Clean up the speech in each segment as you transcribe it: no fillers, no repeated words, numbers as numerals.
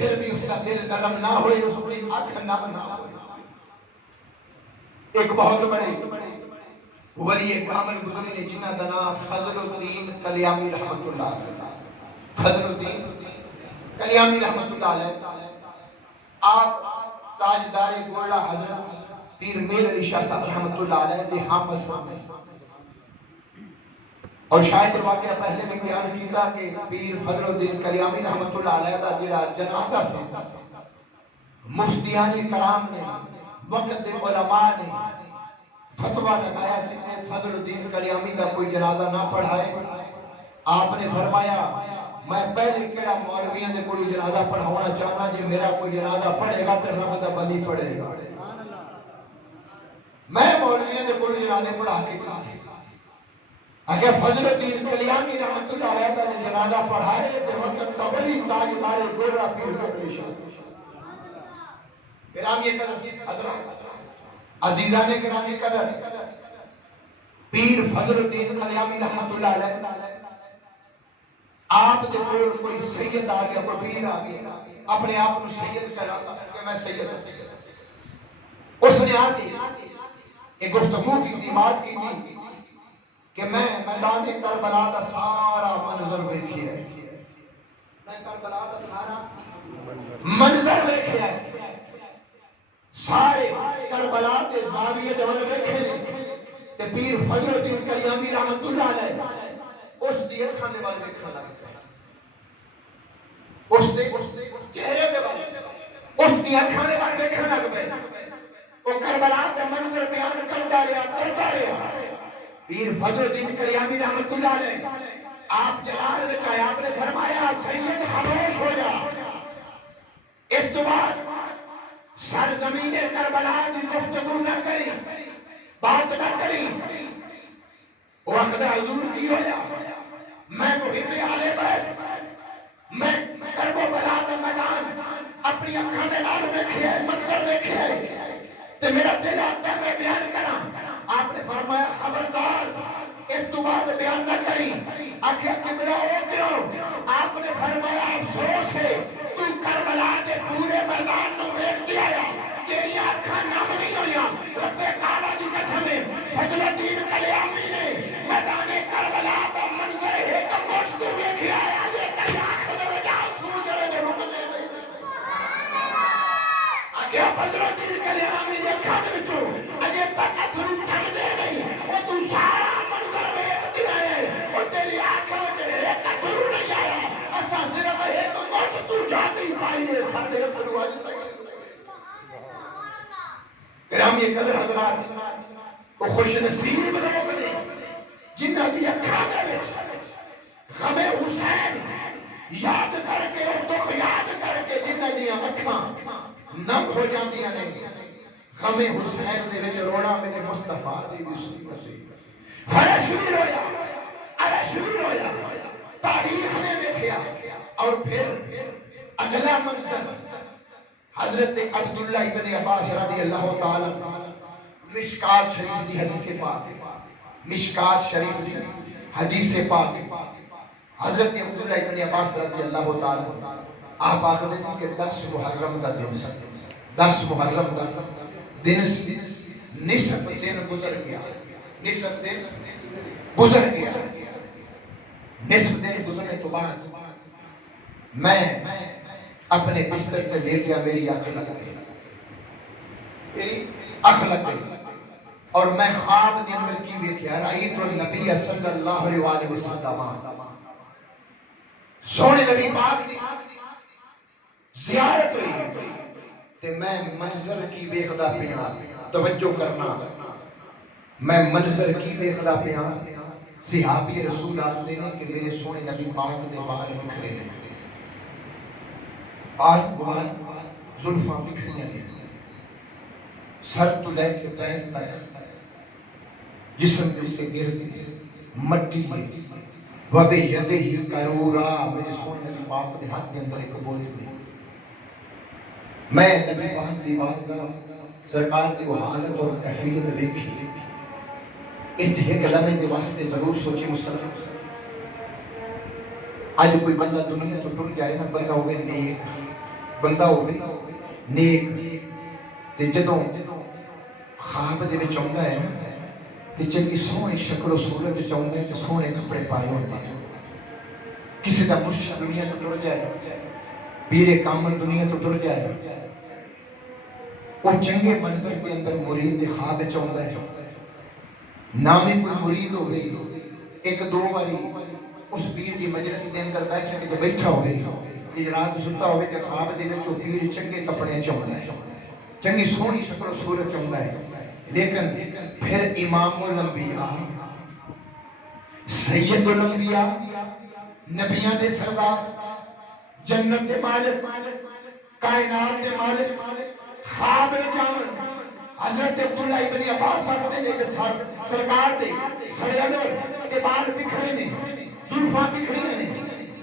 پھر بھی اس کا دل نرم نہ ہوئے، اس کی آنکھ نم نہ ہوئے۔ ایک بہت بڑے ولی کامل گزرے نے جنہ کا نام فضل الدین کلیامی رحمت اللہ علیہ، فضل الدین کلیامی رحمت اللہ علیہ، آپ تاجدار گولڑا حضرت پیر میر علی شاہ صاحب رحمت اللہ علیہ دے حافظ سامنے، اور شاید واقعہ پہلے میں بیان کیتا کہ پیر فضل الدین کلیامی رحمت اللہ علیہ دا جڑا جنازہ سی، مفتیان کرام نے وقت دے علماء نے فتویٰ لگایا جتنے فضل الدین کلیامی کا کوئی جنازہ نہ پڑھائے۔ آپ نے فرمایا میں پہلے کہڑا مولویاں دے کوئی جنازہ پڑھانا چاہنا، جی میرا کوئی جنازہ پڑھے گا تو رب دا بندی پڑھے گا، میں مولویاں دے کوئی جنازے پڑھا کے اگر فضل الدین کلیامی رحمت اللہ علیہ کا جنازہ پڑھائے تو وقت قبلی تاجدار گولڑا پیر میر علی شاہ گرامی قدر حضرات عزیزان گرامی قدر، پیر فضل الدین کلیامی رحمت اللہ علیہ آپ دے کوئی سید آ گیا، کوئی پیر آ گیا، اپنے آپ کو سید کہلاتا ہے کہ میں سید ہوں، اس نے آ کے ایک گفتگو کی تھی، بات کی تھی کہ میں میدان کربلا کا سارا منظر دیکھیا ہے، میں کربلا کا سارا منظر دیکھیا ہے، سارے کربلا کے زاویے دے ول ویکھے نے تے پیر فضل الدین کلیامی رحمت اللہ علیہ اس دی اکھاں دے ول ویکھن لگ پئے، اس دے چہرے دے ول، اس دی اکھاں دے ول ویکھن لگ پئے، او کربلا دا منظر بیان کرتا رہا۔ پیر فضل الدین کلیامی رحمت اللہ علیہ آپ جلال وچ آئے، آپ نے فرمایا سید خاموش ہو جا، اس تو بعد سرزمین کربلا کی گفتگو نہ کری، بات نہ کری۔ وقت حضور کی ہو جا، میں محب آل بیت، میں کربلا کا میدان اپنی اکھاں دے نال ویکھیا ہے، منظر ویکھیا ہے تے میرا دل آتا ہے میں بیان کراں۔ آپ نے فرمایا خبردار اس تو بعد بیان نہ کری۔ آخیا قبلہ ہو کیوں؟ آپ نے فرمایا افسوس ہے تو کربلا کے پورے میدان نو ویکھتے آیا، تیری آنکھاں نم نہیں ہویاں۔ رب کعبہ دی قسم ہے فضل الدین کلیامی نے میدان کربلا کا منظر ایک گوشت ویکھیا ہے، یہ کیا خدا جا سوج رہے رک دے۔ آخیا فضل الدین کلیامی دے اکھاں دے وچوں اجے تک اتھرو تھمدے نہیں، او تو سارا منظر ویکھدی ہے، او تیری آنکھاں وچ ایک اتھرو نہیں آیا، اساں صرف ایک گوشت تو جاتی پائی ہے، سارے اتھرو اج تک۔ گرامی قدر حضرات، وہ خوش نصیب لوگ نے جنہاں دی اکھاں دے وچ غم حسین یاد کر کے اور دکھ یاد کر کے جنہاں دی اکھاں نم ہو جاندیاں نے، غم حسین دے وچ رونا میرے مصطفیٰ دی وسیلہ فرش بھی رویا، عرش بھی رویا، تاریخ نے دیکھا۔ اور پھر اگلا منظر حضرت عبداللہ ابن عباس رضی اللہ تعالی مشکات شریف دی حدیث پاک، مشکات شریف دی حدیث پاک، حضرت عبداللہ ابن عباس رضی اللہ تعالی آپ آخر ہیں کہ 10 محرم کا دن، 10 محرم کا دن نصف دن گزر گیا، نصف دن گزر گیا، نصف دن گزرنے تو بعد میں اپنے بستر پہ لیٹ گیا، میری آنکھ لگ گئی، میری آنکھ لگ گئی، اور میں خواب کے اندر کی دیکھا، رأیت النبی صلی اللہ علیہ وسلم، سونے نبی پاک دی زیارت ہوئی تے میں منظر کی دیکھدا پیا، توجہ کرنا، میں منظر کی دیکھدا پیا، صحابی رسول آتے ہیں کہ میرے سونے نبی پاک دے بال بکھرے نے، آج بال زلفاں بکھریاں نے، سر تو لے کے پیر تک جسم پہ سے گرتی مٹی وبے یدہ ہی کرورا، میرے سونے نبی پاک دے ہاتھ کے اندر ایک بوجھ میں، میں نبی پاک دی بارگاہ سرکار کی وہ حالت اور کیفیت دیکھی، ایک لمحے دے واسطے ضرور سوچی مسلمان، آج کوئی بندہ دنیا تو ٹر جائے نا، بندہ ہوگے نیک، بندہ ہوگی نیک تے جدوں خواب دے وچ آوندا ہے نا تے چنگی سونی شکل و صورت وچ آوندا ہے تے سونے کپڑے پائے ہوندے ہیں. کسی دا مرشد دنیا تو ٹر جائے، پیر کامل دنیا تو ٹر جائے، وہ چنگے منظر کے اندر مرید دے خواب وچ آوندا ہے. نہ بھی کوئی مرید ہو گئی ایک دو باری اس پیر کی مجلس کے اندر بیٹھا ہوگی کہ رات ستا ہوگی تو خواب دے وچ وہ پیر چنگے کپڑے چاہتا ہے، چنگی سونی شکل و صورت چاہتا ہے، لیکن پھر امام الانبیاء سید الانبیاء نبیاں دے سردار جنت دے مالک کائنات دے مالک خواب جان حضرت عبداللہ ابن عباس صاحب نے کہ سرکار دے سڑے انور کے بال بکھرے نے، زلفاں بکھری نے،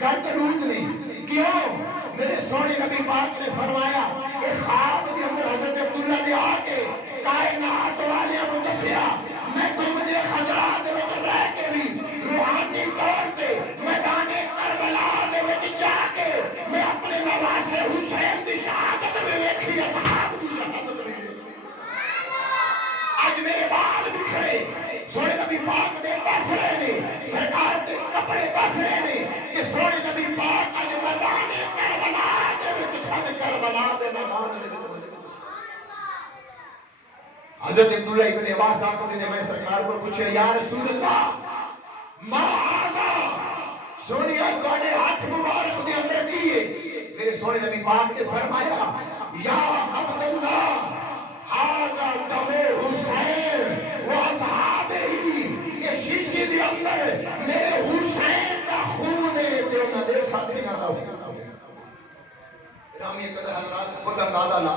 گرد رود نے. کیوں؟ میرے سونے نبی پاک نے فرمایا کہ خواب کے اندر حضرت عبداللہ نے آ کے کائنات والے کو دسیا میں تم دے حضرات میں رہ کے بھی روحانی طور پہ میدان کربلا دے وچ جا کے میں اپنے نواسے حسین دی شہادت میں ویکھی اصحاب دی شہادت میں. آج میرے بال بکھرے سونے نبی پاک دے بس رہے نے، سرکار دے کپڑے بس رہے نے کہ سونے نبی پاک آج میدان کربلا دے وچ چھڈ کربلا دے میدان دے وچ. حضرت عبداللہ ابن عباس صاحب نے میں سرکار کو پوچھا یا رسول اللہ ما آزا سونیا تواڈے ہاتھ مبارک دے اندر کی ہے؟ میرے سونے نبی پاک نے فرمایا یا عبداللہ آزا دم حسین و اصحابہ، یہ شیشے دے اندر میرے حسین دا خون ہے تے انہاں دے ساتھیاں دا خون ہے. رامی قدر حضرات خود اندازہ لا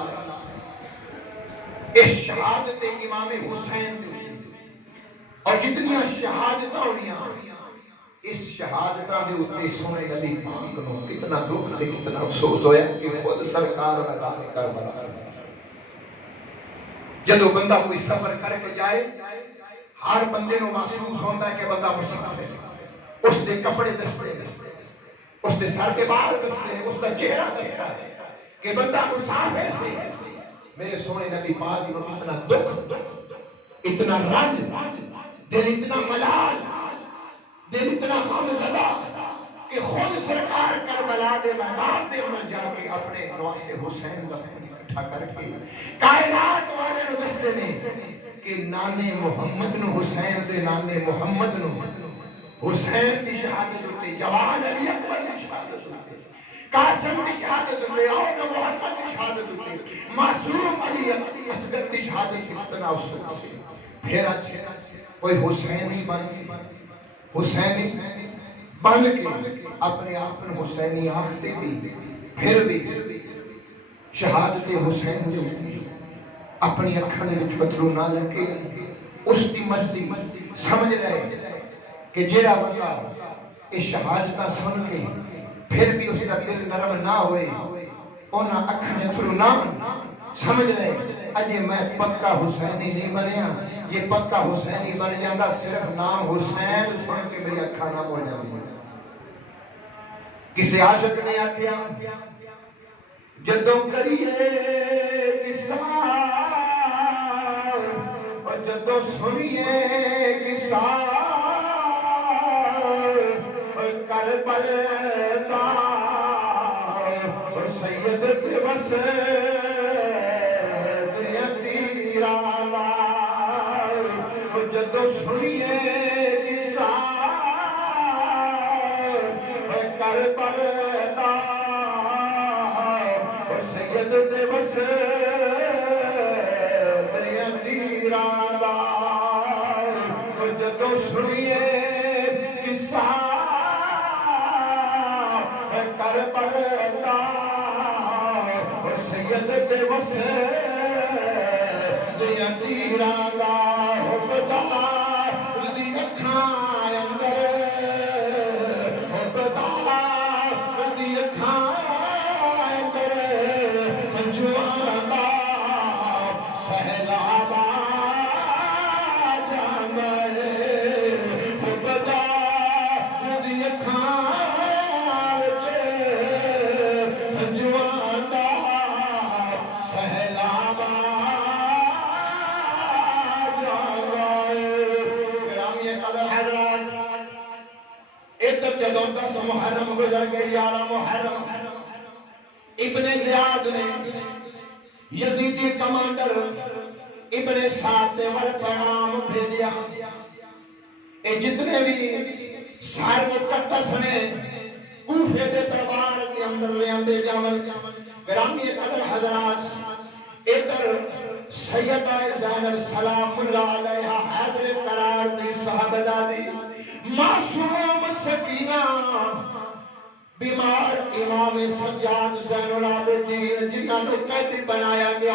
اس شہادت امام حسین اور جتنی شہادت ہوئی اس شہادت کے اتنے سونے نبی پاک کو کتنا دکھ تے کتنا افسوس ہویا کہ خود سرکار میدان کربلا جدو بندہ کوئی سفر کر کے جائے ہر بندے کو محسوس ہوتا ہے کہ بندہ مسافر ہے. اس دے کپڑے دستے اس دے سر کے بال دستے اس کا چہرہ دستا ہے کہ بندہ مسافر سے. میرے سونے نبی پاک کو اتنا دکھ اتنا رنج دل اتنا ملال دل اتنا غمزدہ کہ خود سرکار کربلا دے میدان دے اندر جا کے اپنے نواسے حسین کا خون اکٹھا کر کے کائنات والے نو دستے نے کہ نانے محمد نو حسین دے نانے محمد نو حسین کی شہادت ہوتے، جوان علی اکبر کی شہادت ہوتے، قاسم کی شہادت ہوتے، اور محمد کی شہادت ہوتے، معصوم علی اصغر کی شہادت اتنا افسوس. پھر کوئی حسینی بن حسینی بن کے اپنے آپ کو حسینی آختے بھی پھر بھی شہادت حسین جو اپنی اکھاں دے وچ کترو نہ لگے اس کی مرضی سمجھ رہے کہ جیڑا بندہ اس شہادت سن کے پھر بھی اس کا دل نرم نہ ہوئے انہاں اکھاں دے تھرو نہ سمجھ رہے اجے میں پکا حسینی نہیں بنیا. یہ پکا حسینی بن جاندہ صرف نام حسین سن کے میری اکھاں نہ ہو جاندی. کسی عاشق نے آکھیا جدوں کریے قصہ اور جدوں سنیے قصہ کربل دا سید تے بس جدو سنیے قصہ کربل دا سید تے بس تیراں دا جدو سنیے قصہ کربل دا سید تے بس تیراں دا 10 محرم گزر گئی 11 محرم ابن زیاد نے یزیدی کمانڈر ابن سعد نے ور پیغام بھیجا اے جتنے بھی سارے مقدس نے کوفے دے دربار کے اندر لے آندے جاون گرامی قدر حضرات ادھر سیدہ زینب سلام اللہ علیہا حیدر قرار دی صاحبزادی معصوم سکینہ بیمار امام سجاد زین العابدین جنہاں نو قیدی بنایا گیا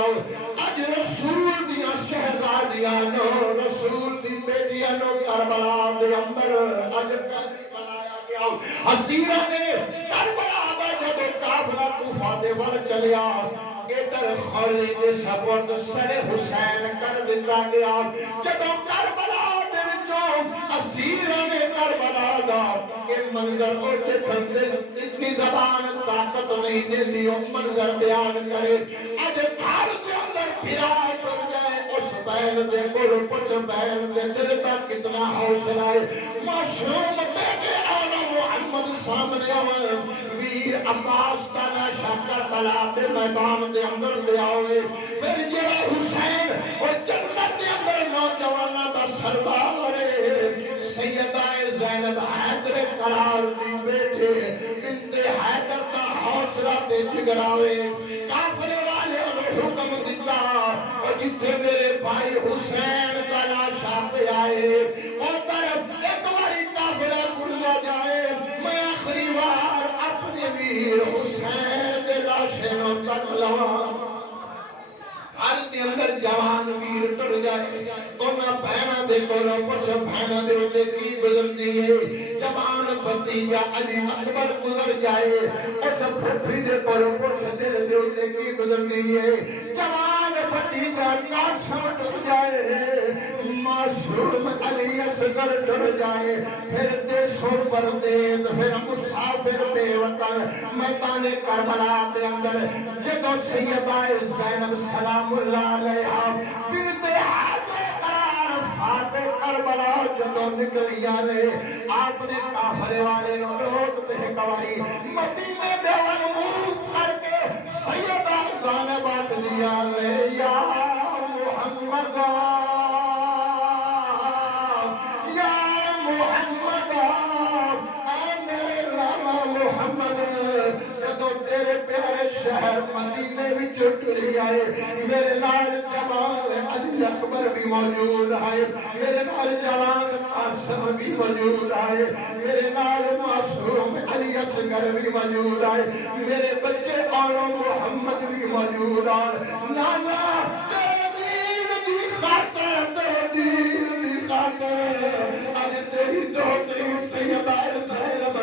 اج رسول دیا شہزادیاں نو رسول دی بیٹیاں نو کربلا دے اندر اج قیدی بنایا گیا اسیرہ نے کربلا دا جب قافلہ کوفہ دے ول چلیا ادھر خالد سپرد سر حسین کر دیتا گیا جب کربلا دے وچوں اسیرہ نے کربلا دا کہ منظر کو دیکھن دے اتنی زبان طاقت نہیں دیتی وہ منظر بیان کرے اج گھر کے اندر پھرا کر جائے اس بہن دے کول پچھ بہن دے دل تک کتنا حوصلہ ہے معصوم بیٹے آنا محمد سامنے آئے ویر عباس کا نشہ کربلا دے میدان دے اندر لے آئے پھر جڑا حسین وہ جنت دے اندر نوجوانہ دا سردار سیدہ زینب حیدر قرار دی بیٹے بنت حیدر کا حوصلہ تے جگراوے کافرے والے انہوں حکم دیتا اور جتھے میرے بھائی حسین کا لاشا پہ آئے اور طرف ایک باری کافرہ گھر جائے میں آخری بار اپنے ویر حسین کے لاشے نو تک لوا ہر کے اندر جوان ویر ٹر جائے تو نہ بہنا دے کولو پچھ بہنا دے اندے کی گزرتی ہے جوان بھتیجا علی اکبر گزر جائے اس پھپھی دے کولو پچھ دل دے اندے کی گزرتی ہے جوان بھتیجا قاسم ٹر جائے معصوم علی اصغر ٹر جائے پھر دیسو پردیس پھر مسافر بے وطن میدان کربلا دے اندر جدو سیدہ زینب سلام اللہ علیہ بنت حیدر قرار فاتح کربلا جدو نکلیا لے آپ نے کافرے والے نو روک دے گواری مدینے دے ونمود کر کے سیدہ زینب آت دیا لے یا محمد یا محمد اے میرے لالا محمد جدو تیرے پیارے شہر مدینے وچ ٹری آئے میرے نال جمال علی اکبر بھی موجود ہے میرے نال جوان قاسم بھی موجود ہے میرے نال معصوم علی اصغر بھی موجود ہے میرے بچے اور محمد بھی موجود ہے نانا تیرے دین دی خاطر تیرے دین دی خاطر اج تیری دوتری سیدہ زینب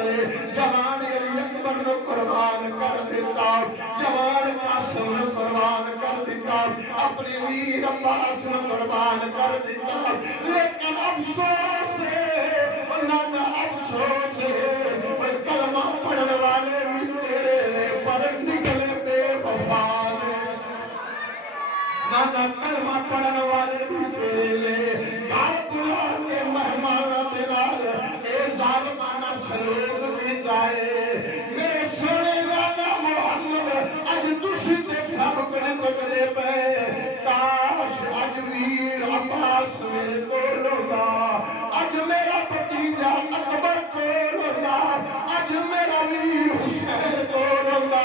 جوان علی اکبر نو قربان کر دیتا جوان قاسم نو قربان کر دیتا اپنی ویر عباس نو قربان کر دیتا لیکن افسوس ہے نانا افسوس ہے کلمہ پڑھنے والے بھی تیرے پر نکلے بے وفا نانا کلمہ پڑھنے والے بھی تیرے لے گھر بلا کے مہمانہ دلال اے ظالمانہ سلوک بھی جائے میرے سونے نانا محمد اج تسی تے سب کنے بگڑے پے کاش اج ویر عباس میرے کو لوگا اج میرا بھتیجا اکبر کو لوگا اج میرا ویر حسین کو لوگا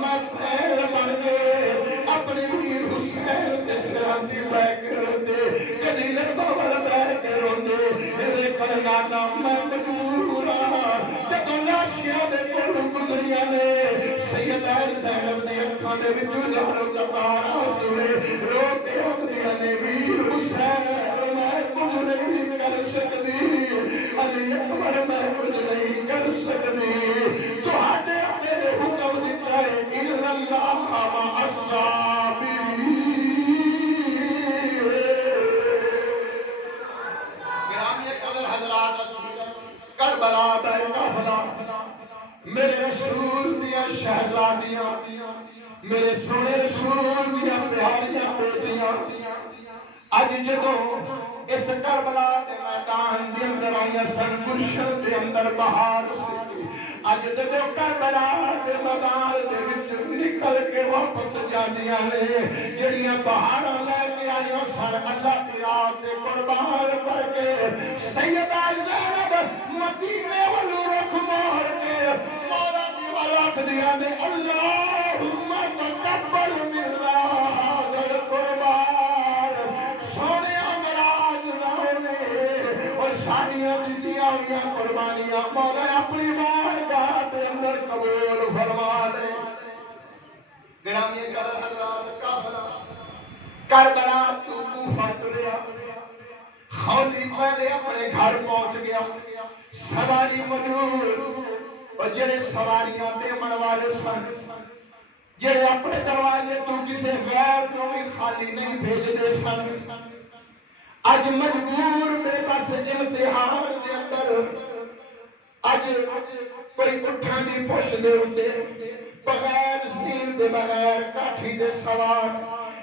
میں پیر بن گئے اپنی ویر حسین تے سراسی بے کے روندے کدی لگتا والا بے کے روندے میرے پر نانا میں مجبور ہاں جدو لاشیاں دے کول گزریاں نے سیدہ زینب دی اکھاں دے وچوں ظہر قطار آنسوے رو کے اٹھدیاں نے ویر حسین میں کچھ نہیں کر سکتی علی اکبر میں کچھ نہیں کر سکتی تہاڈے میرے حکم دتا ہے الا اللہ مع الصابرین گرامی قدر حضرات کربلا دا قافلہ میرے رسول دیا شہزادیاں میرے سونے رسول دیا پیاریاں بیٹیاں اج جدو اس کربلا دے میدان دے اندر آئیاں سن گلشن دے اندر بہار سی اج جدو کربلا دے میدان دے وچ نکل کے واپس جاندیاں نے جڑیاں بہاراں لے کے آئیاں سن اللہ دی راہ تے قربان کر کے سیدہ زینب مدینے ول رخ موڑ کے مولا دی ولات دیاں نے اللہم تقبل منا هذا القربان سونے امراض نہ ہوئے اور ساڈیاں دتیاں ہوئیاں قربانیاں مولا اپنی بارگاہ دے اندر قبول فرما لے گرامی قدر حضرات کافلا کربلا تو کوفہ تریا خولی پہلے اپنے گھر پہنچ گیا سواری موجود اور جڑے سواریاں دیمن والے سن جڑے اپنے دروازے تو کسی غیر کو بھی خالی نہیں بھیج دے سن اج مجبور بے بس امتحان دے اندر اج کوئی اٹھان دی پوش دے ہوتے بغیر زین دے بغیر کاٹھی دے سوار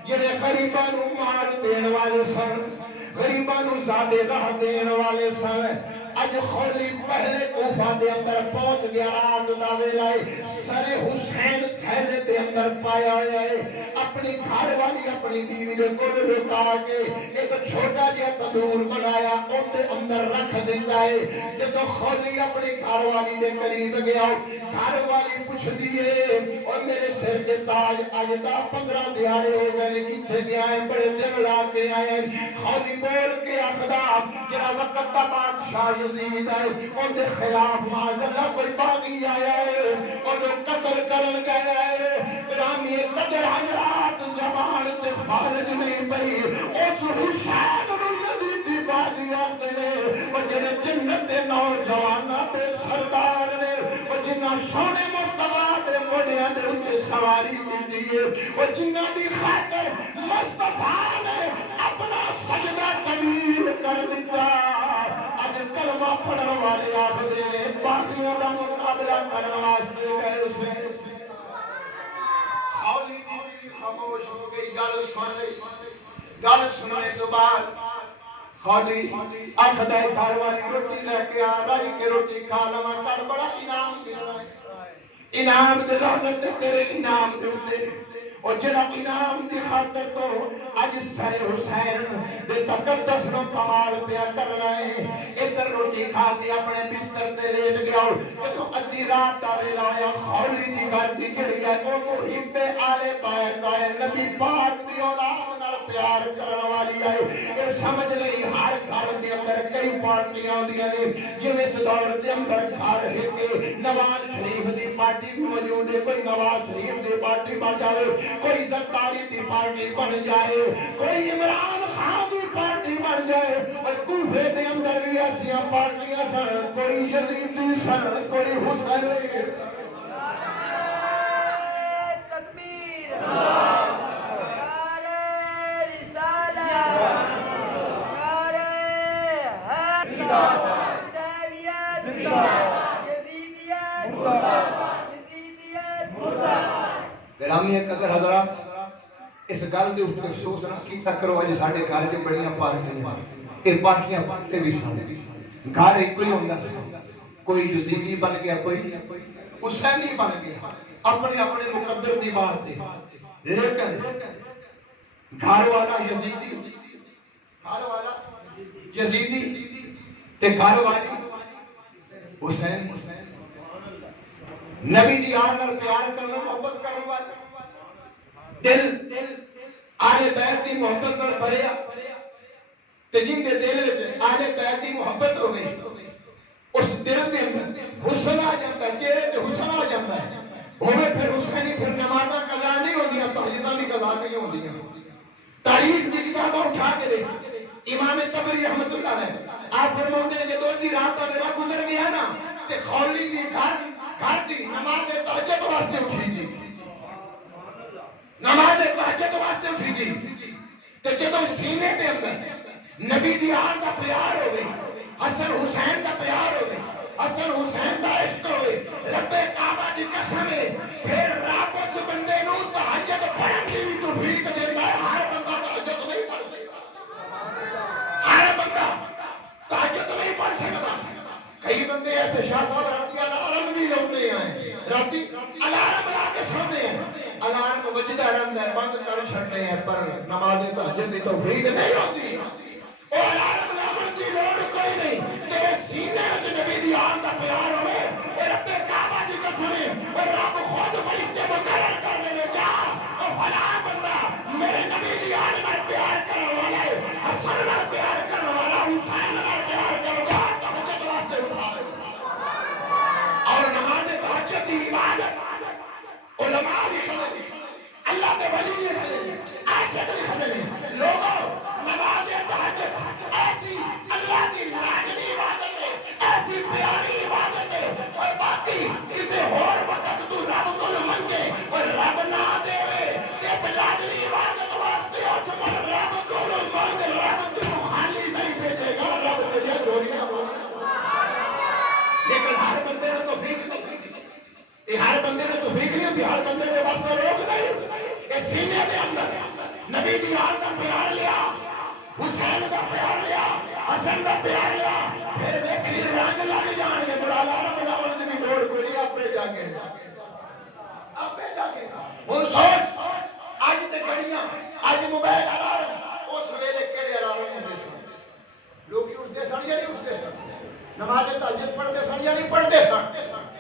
جڑے غریباں نو مال دین والے سن غریباں نو زیادہ راہ دین والے سن اج خولی پہلے کوفہ دے اندر پہنچ گیا رات دا ویلا سر حسین تھیلے دے اندر پایا ہوا ہے اپنی گھر والی اپنی بیوی دے کول لٹا کے ایک چھوٹا جہا تندور بنایا اس دے اندر رکھ دیتا ہے جدوں خولی اپنی گھر والی دے قریب گیا گھر والی پوچھدی ہے اور میرے سر تے تاج اج دا 15 دیہاڑے ہو گئے کتھے گیا ہے بڑے دن لا کے آئے خولی بول کے آخدا جڑا وقت دا بادشاہ یزید ہے ان دے خلاف معاذ اللہ کوئی باغی آیا ہے اور قتل کرن گیا ہے گرامی قدر حضرات زبان تے خارج نہیں پئی اس حسین نو یزید دی باغی آتے نے اور جڑے جنت دے نوجواناں تے سردار نے اور جنہاں سونے مصطفیٰ دے موڑیاں دے اوتے سواری کیتی ہے اور جنہاں دی خاطر مصطفیٰ نے اپنا سجدہ قبول کر دتا اج کلمہ پڑھن والے آخدے نے باقیوں دا مقابلہ کرن واسطے گئے سے خولی دی بھی خاموش ہو گئی گل سن لئی گل سننے تو بعد خولی آخدا گھر والی روٹی لے کے آ رہی کہ روٹی کھا لواں کل بڑا انعام دینا انعام دے لعنت تیرے انعام دے اوتے اور جڑا انعام دی خاطر تو اج سر حسین دے تقدس نو کمال پیا کرنا ہے ادھر روٹی کھا کے اپنے بستر تے لیٹ گیا جدوں ادھی رات دا ویلا ہویا خولی دی گھر دی جڑی ہے او محب آل بیت ہے نبی پاک دی اولاد نال پیار کرن والی ہے اے سمجھ لئی ہر گھر دے اندر کئی پارٹیاں ہوندیاں نے جویں اس دور دے اندر گھر ہے نواز شریف دی پارٹی بھی موجود ہے کوئی نواز شریف دی پارٹی بن جائے کوئی زرداری دی پارٹی بن جائے کوئی عمران خان دی پارٹی بن جائے اور کوفے دے اندر بھی ایسیاں پارٹیاں سن کوئی یزیدی سن کوئی حسینی تکبیر نعرہ رسالت نعرہ حیدر حسینیت یزیدیت گرامی قدر حضرات اس گل دے اوپر افسوس نہ کیتا کرو اج ساڈے گھر وچ بڑیاں پارٹیاں اے پارٹیاں تے بھی سن گھر ایک ہی ہوندا سی کوئی یزیدی بن گیا کوئی حسینی بن گیا اپنے اپنے مقدر دی بات تے لیکن گھر والا یزیدی تے گھر والی حسین نبی دی آن نال پیار کرنا محبت کرنے والا دل آل بیت دی محبت نال بھریا تے جن دے دل وچ آل بیت دی محبت ہو گئی اس دل دے اندر حسن آ جاتا ہے چہرے تے حسن آ جاتا ہے ہوئے پھر حسینی پھر نمازاں قضا نہیں ہوندیاں تہجداں بھی قضا نہیں ہوندیاں تاریخ دی کتاباں اٹھا کے دیکھ امام طبری رحمۃ اللہ علیہ آپ فرماتے ہیں جدوں دی رات دا ویلا گزر گیا نا تے خولی دی گھر دی نماز تہجد واسطے اٹھی تھی نماز تہجد واسطے اٹھی تھی تے جدوں سینے دے اندر نبی دی آن دا پیار ہوئے حسن حسین دا پیار ہوئے حسن حسین دا عشق ہوئے رب کعبہ دی قسم ہے پھر رب اس بندے نو تہجد پڑھن دی بھی توفیق دیندا ہے ہر بندہ تہجد نہیں پڑھ سکتا ہر بندہ تہجد نہیں پڑھ سکتا کئی بندے ایسے شاہ صاحب رضی اللہ عنہ بھی ہوتے راتی الارم لا کے سونے ہیں، الارم کو بجتا رہتا ہے، بند کر چھڑنے ہیں، پر نماز تہجد کی توفیق نہیں ہوتی۔ وہ الارم لاؤن کی لوڑ کوئی نہیں، تیرے سینے میں نبی دی آن کا پیار ہوئے، اور رب کعبہ دی قسم ہے، اور رب خود فرشتے مقرر کر دے جا، اور فلاں بندہ میرے نبی دی آن میں پیار کرنے والا ہے، حسن میں پیار کرنے والا، حسین میں پیار کرنے والا، تہجد واسطے اٹھا لے۔ اور نماز تہجد کی عبادت علماء بھی کھڑے ہیں، اللہ کے ولی بھی کھڑے ہیں، عاشق بھی کھڑے ہیں۔ لوگوں نماز تہجد ایسی اللہ کی لاڈلی عبادت ہے، ایسی پیاری عبادت ہے، اور باقی کسی اور وقت تو رب کو منگے اور رب نہ دے اس لاڈلی عبادت واسطے اٹھ مر رب کو منگ، رب تو خالی نہیں بھیجے گا، رب تجھے جوڑیاں لیکن ہر بندے نے توفیق نہیں، یہ ہر بندے نے توفیق نہیں ہوتی، ہر بندے نے واسطہ روک نہیں۔ اس سینے کے اندر نبی دی آل کا پیار لیا، حسین کا پیار لیا، حسن کا پیار لیا، پھر دیکھی رنگ لگ جان گے، مراد عالم لاؤن کی لوڑ کوئی آپ پہ جا کے ہوں سوچ اج تے گھڑیاں اج موبائل الارم اس ویلے کہڑے الارم ہوندے سن؟ لوگ اٹھتے سن یا نہیں اٹھتے سن؟ نماز تہجد پڑھتے سن یا نہیں پڑھتے سن؟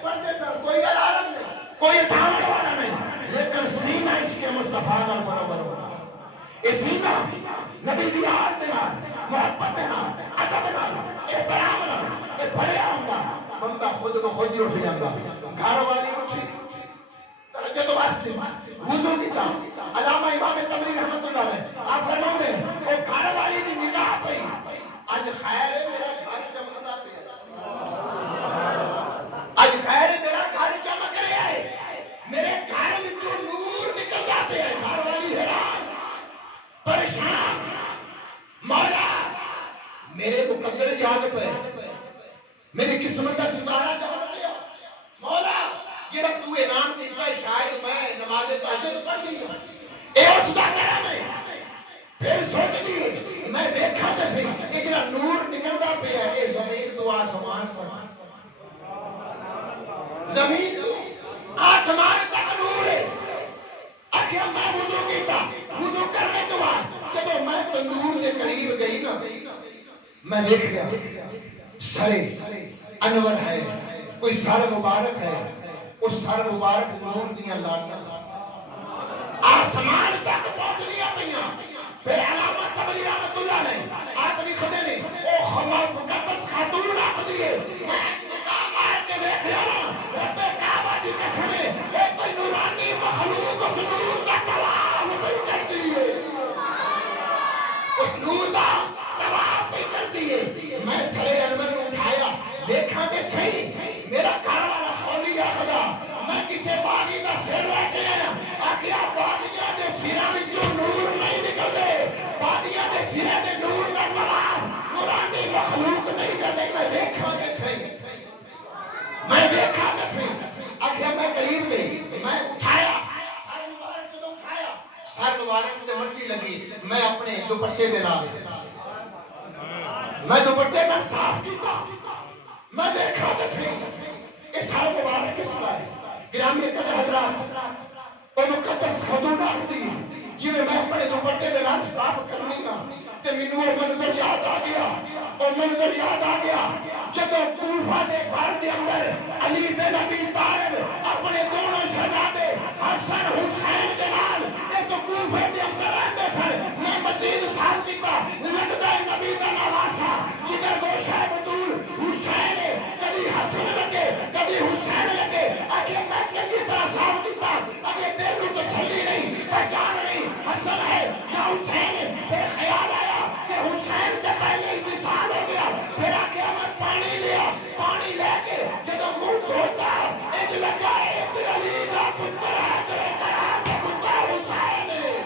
پڑھتے سن، کوئی الارم نہیں، کوئی اٹھانے والا نہیں، لیکن سینہ عشق مصطفیٰ نال برابر ہونا، یہ سینہ نبی دی آل دے نال محبت دے نال ادب نال احترام نال یہ بھریا ہوندا، بندہ خود بخود ہی اٹھ جاندا۔ گھر والی اٹھی تہجد واسطے وضو کیتا، علامہ امام تبری رحمۃ اللہ علیہ آپ فرماتے ہیں وہ گھر والی دی نگاہ پئی، اج خیر ہے میرا گھر چمکدا پیا، اج خیر ہے میرا گھر چمک رہا ہے، میرے گھر وچوں نور نکلدا پیا ہے۔ گھر والی حیران پریشان، مولا میرے مقدر یاد پہ، میری قسمت کا ستارہ چمک گیا، مولا جڑا تو اعلان کیتا ہے شاید میں نماز تہجد پڑھ لی اے اس دا کرم ہے۔ پھر سوچ دی میں دیکھا تے صحیح یہ جڑا نور نکلدا پیا ہے یہ زمین تو آسمان پر، زمین تو آسمان تک نور ہے۔ آخیا میں وضو کیتا، وضو کرنے کے بعد جب میں تندور کے قریب گئی نا میں دیکھ گیا سر انور ہے، کوئی سر مبارک ہے، اس سر مبارک نور دیاں لاٹاں آسمان تک پہنچنیاں پئیاں۔ پھر علامہ تبری رحمۃ اللہ علیہ آپ نہیں خدے نے او خواہ مقدس خاتون آخ دیے میں مقام آئے کے دیکھ لیا رب کعبہ دی قسم ہے ایک کوئی نورانی مخلوق اس نور کا طواف بھی کر دیے، اس نور کا طواف بھی کر دیے۔ میں سر انور میں اٹھایا دیکھا کہ صحیح میرا گھر والا خولی آخدا میں کسی باغی کا سر لے کے آیا، آخیا باغیاں دے سراں وچوں نور نہیں نکلدے، باغیاں دے سراں دے نور دا طواف نورانی مخلوق نہیں کرتے۔ میں دیکھا کہ صحیح، میں دیکھا کہ صحیح، آخیا میں قریب گئی، میں اٹھایا سر مبارک جدوں اٹھایا سر مبارک تے مٹی لگی، میں اپنے دوپٹے دے نال میں دوپٹے نال صاف کیتا، میں دیکھا کہ صحیح یہ سر مبارک کس کا ہے؟ گرامی قدر حضرات وہ مقدس خاتون آخدی جی میں اپنے دوپٹے دے نال صاف کرنی نا تے مینوں وہ منظر یاد آ گیا، وہ منظر یاد آ گیا جدوں کوفہ دے گھر دے اندر علی بن ابی طالب اپنے دونوں شہزادے حسن حسین دے نال ایک کوفے دے اندر رہندے سن۔ میں مزید صاف کیتا لگدا ہے نبی دا نواسا جدھر گوشہ بطول حسین ہے، کبھی حسن لگے کبھی حسین لگے، آگے میں چنگی طرح صاف کیتا، آگے دل کو تسلی نہیں پہچان نہیں حسن ہے یا حسین ہے۔ پھر خیال آیا کہ حسین سے پہلے انتقال ہو گیا، پھر آگے میں پانی لیا، پانی لے کے جدوں منہ دھوتا اج لگا ایک علی دا پتر ہے تیرے کرام دا پتر حسین ہے۔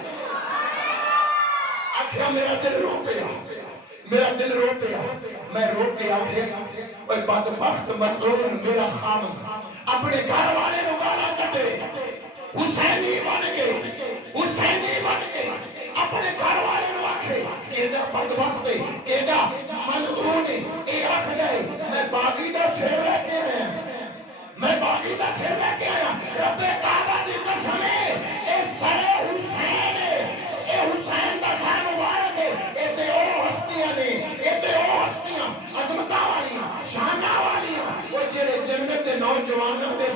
آخیا میرا دل رو پیا، میرا دل رو پیا، میں رو کے آخیا اوے بدبخت مظلوم میرا خامن اپنے گھر والے نو گالاں کڈے، حسینی بن گئے، حسینی بن گئے، اپنے گھر والے نو آکھے ایڈا بدبخت ہے، ایڈا ملعون ہے، اے آکھدا ہے میں باغی دا سر لے کے آیا، میں باغی دا سر لے کے آیا۔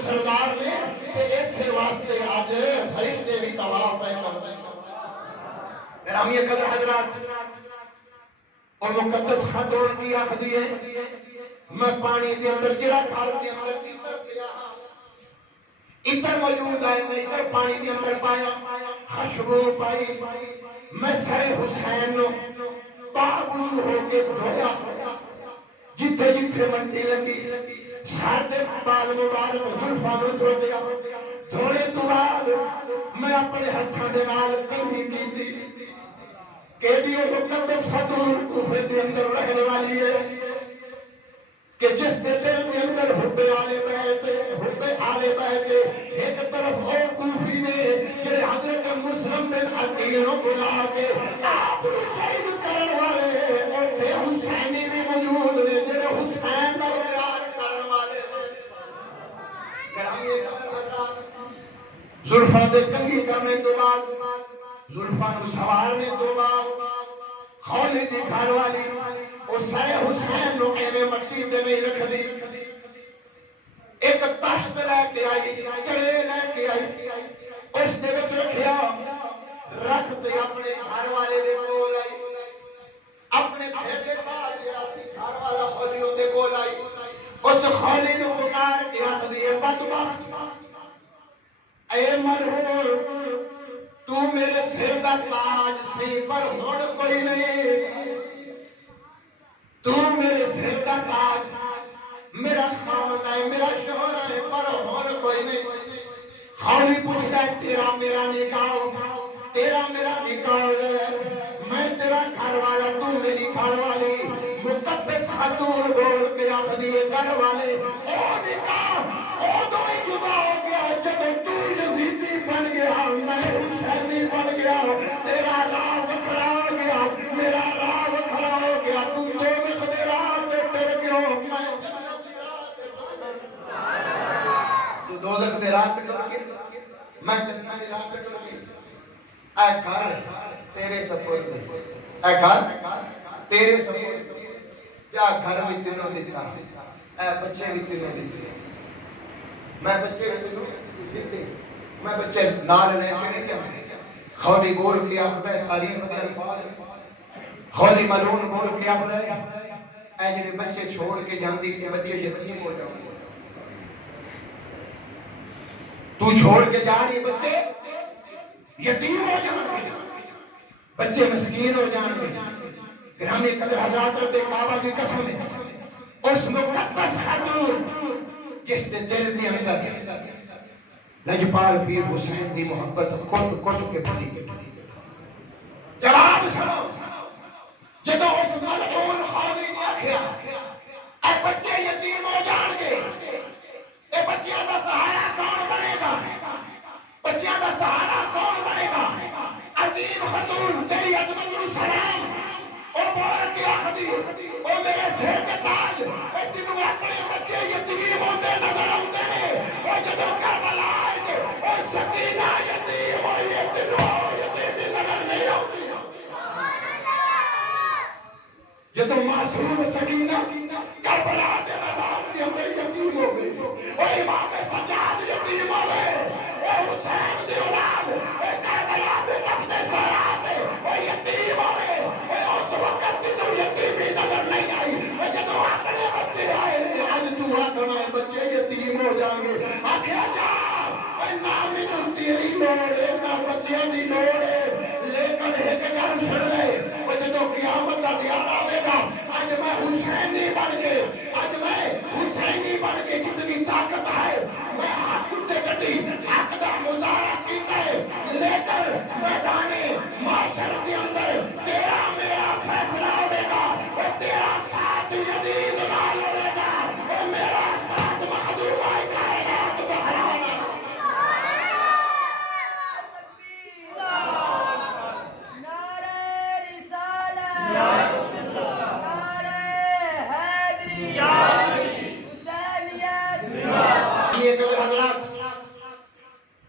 سردار نے کہ ایسے واسطے آج فرشتے بھی طواف پہ کرتے ہیں۔ گرامی قدر حضرات اور مقدس خاتون کی آخری ہے میں پانی کے اندر جڑا کھال کے اندر اتر گیا اتر موجود ہے میں اتر پانی کے اندر پایا خوشبو پائی میں سر حسین نو پاگل ہو کے دھویا جتھے جتھے منٹی لگی سارے بال مبارک زلفاں نو دھو دیا دھونے تو بعد میں اپنے ہتھاں دے نال کنگھی کیتی کہ یہ مقدس خاتون کوفے کے اندر رہنے والی ہے کہ جس کے دل کے اندر حب آلے بیت ایک طرف او کوفی نے جڑے حضرت مسلم بن عقیل نو بلا کے آپ کو شہید کرن والے اوتھے حسینی بھی موجود نے جڑے حسین دا پیار کرن والے گرامی حضرات زلفاں دے کنگھی کرنے تو بعد زلفاں نو سوارنے تو بعد خولی دی گھر والی او سارے حسین نو ایویں مٹی تے نہیں رکھ دی ایک تشت لے کے آئی چڑے لے کے آئی اس دے وچ رکھیا رکھ تے اپنے گھر والے دے کول آئی اپنے سر دے تاج جڑا سی گھر والا خولی دے کول آئی اس خولی نو پکار کے آکھ دی بدبخت اے مرحوم تو میرے سر دا تاج سی پر ہن کوئی نہیں تو میرے سر دا تاج میرا خاوند ہے میرا شوہر ہے پر ہن کوئی نہیں خولی پوچھدا ہے تیرا میرا نکاح تیرا میرا نکاح میں تیرا گھر والا تو میری گھر والی مقدس خاتون بول کے آخدی ہے گھر والے او نکاح او تو ہی جدا ہو گیا جب تو یزیدی بن گیا میں حسینی بن گیا تیرا راہ وکھرا ہو گیا میرا راہ وکھرا ہو گیا تو دوزخ دے راہ تے ٹر گیا میں تو دوزخ دے راہ تے ٹر گیا میں جنت دے راہ تے ٹر گیا اے گھر تیرے سپرد اے گھر تیرے سپرد کیا گھر بھی تینوں دیتا اے بچے بھی تینوں دیتے میں بچے بھی تینوں دیتے میں بچے نال لے کے نہیں دیا خولی بول کے آخدا ہے تاریخ دے الفاظ خولی ملون بول کے آخدا ہے اے جڑے بچے چھوڑ کے جاندی کہ بچے یتیم ہو جاؤ تو چھوڑ کے جا رہی بچے یتیم ہو جان گے بچے مسکین ہو جان گے گرامی قدر حضرات رب کعبہ کی قسم ہے اس مقدس خاتون جس نے دل کے اندر لجپال پیر حسین دی محبت کٹ کٹ کے بھری جواب سنو جدو اس ملعون خولی نے آکھیا اے بچے یتیم ہو جان گے اے بچیاں دا سہارا کون بنے گا بچیاں دا سہارا کون بنے گا عظیم خاتون تیری عظمت نو سلام او بول کے آخدی او میرے سر کے تاج او تینوں اپنے بچے یتیم ہوتے نظر آتے ہیں او جدو کربلا آئے او سکینہ یتیم ہوئی تینوں یتیم نظر نہیں آتی جدو معصوم سکینہ کربلا دے میدان کے اندر یتیم ہو گئی او امام سجاد یتیم ہو گئے او حسین دی اولاد او کربلا دے تختے سہرا دے او یتیم ہو گئے او اس وقت تینوں یتیمی نظر نہیں آئی او جدو اپنے بچے آئے اج تو آکھنا بچے یتیم ہو جائیں گے آکھیا جا او نہ مینوں تیری لوڑ ہے نہ بچیاں دی لوڑ ہے لیکن ایک گل سن لے او جدو قیامت دا دیار آوے گا اج میں حسینی بن کے اج میں حسینی بن کے جتنی طاقت ہے میں حق تے گڈی حق دا مظاہرہ کیتا ہے لے کر میدان معاشر کے اندر تیرا میرا فیصلہ ہوے گا او تیرا ساتھ یزید نال ہوے گا او میرا ساتھ مخدوم کائنات دا حرام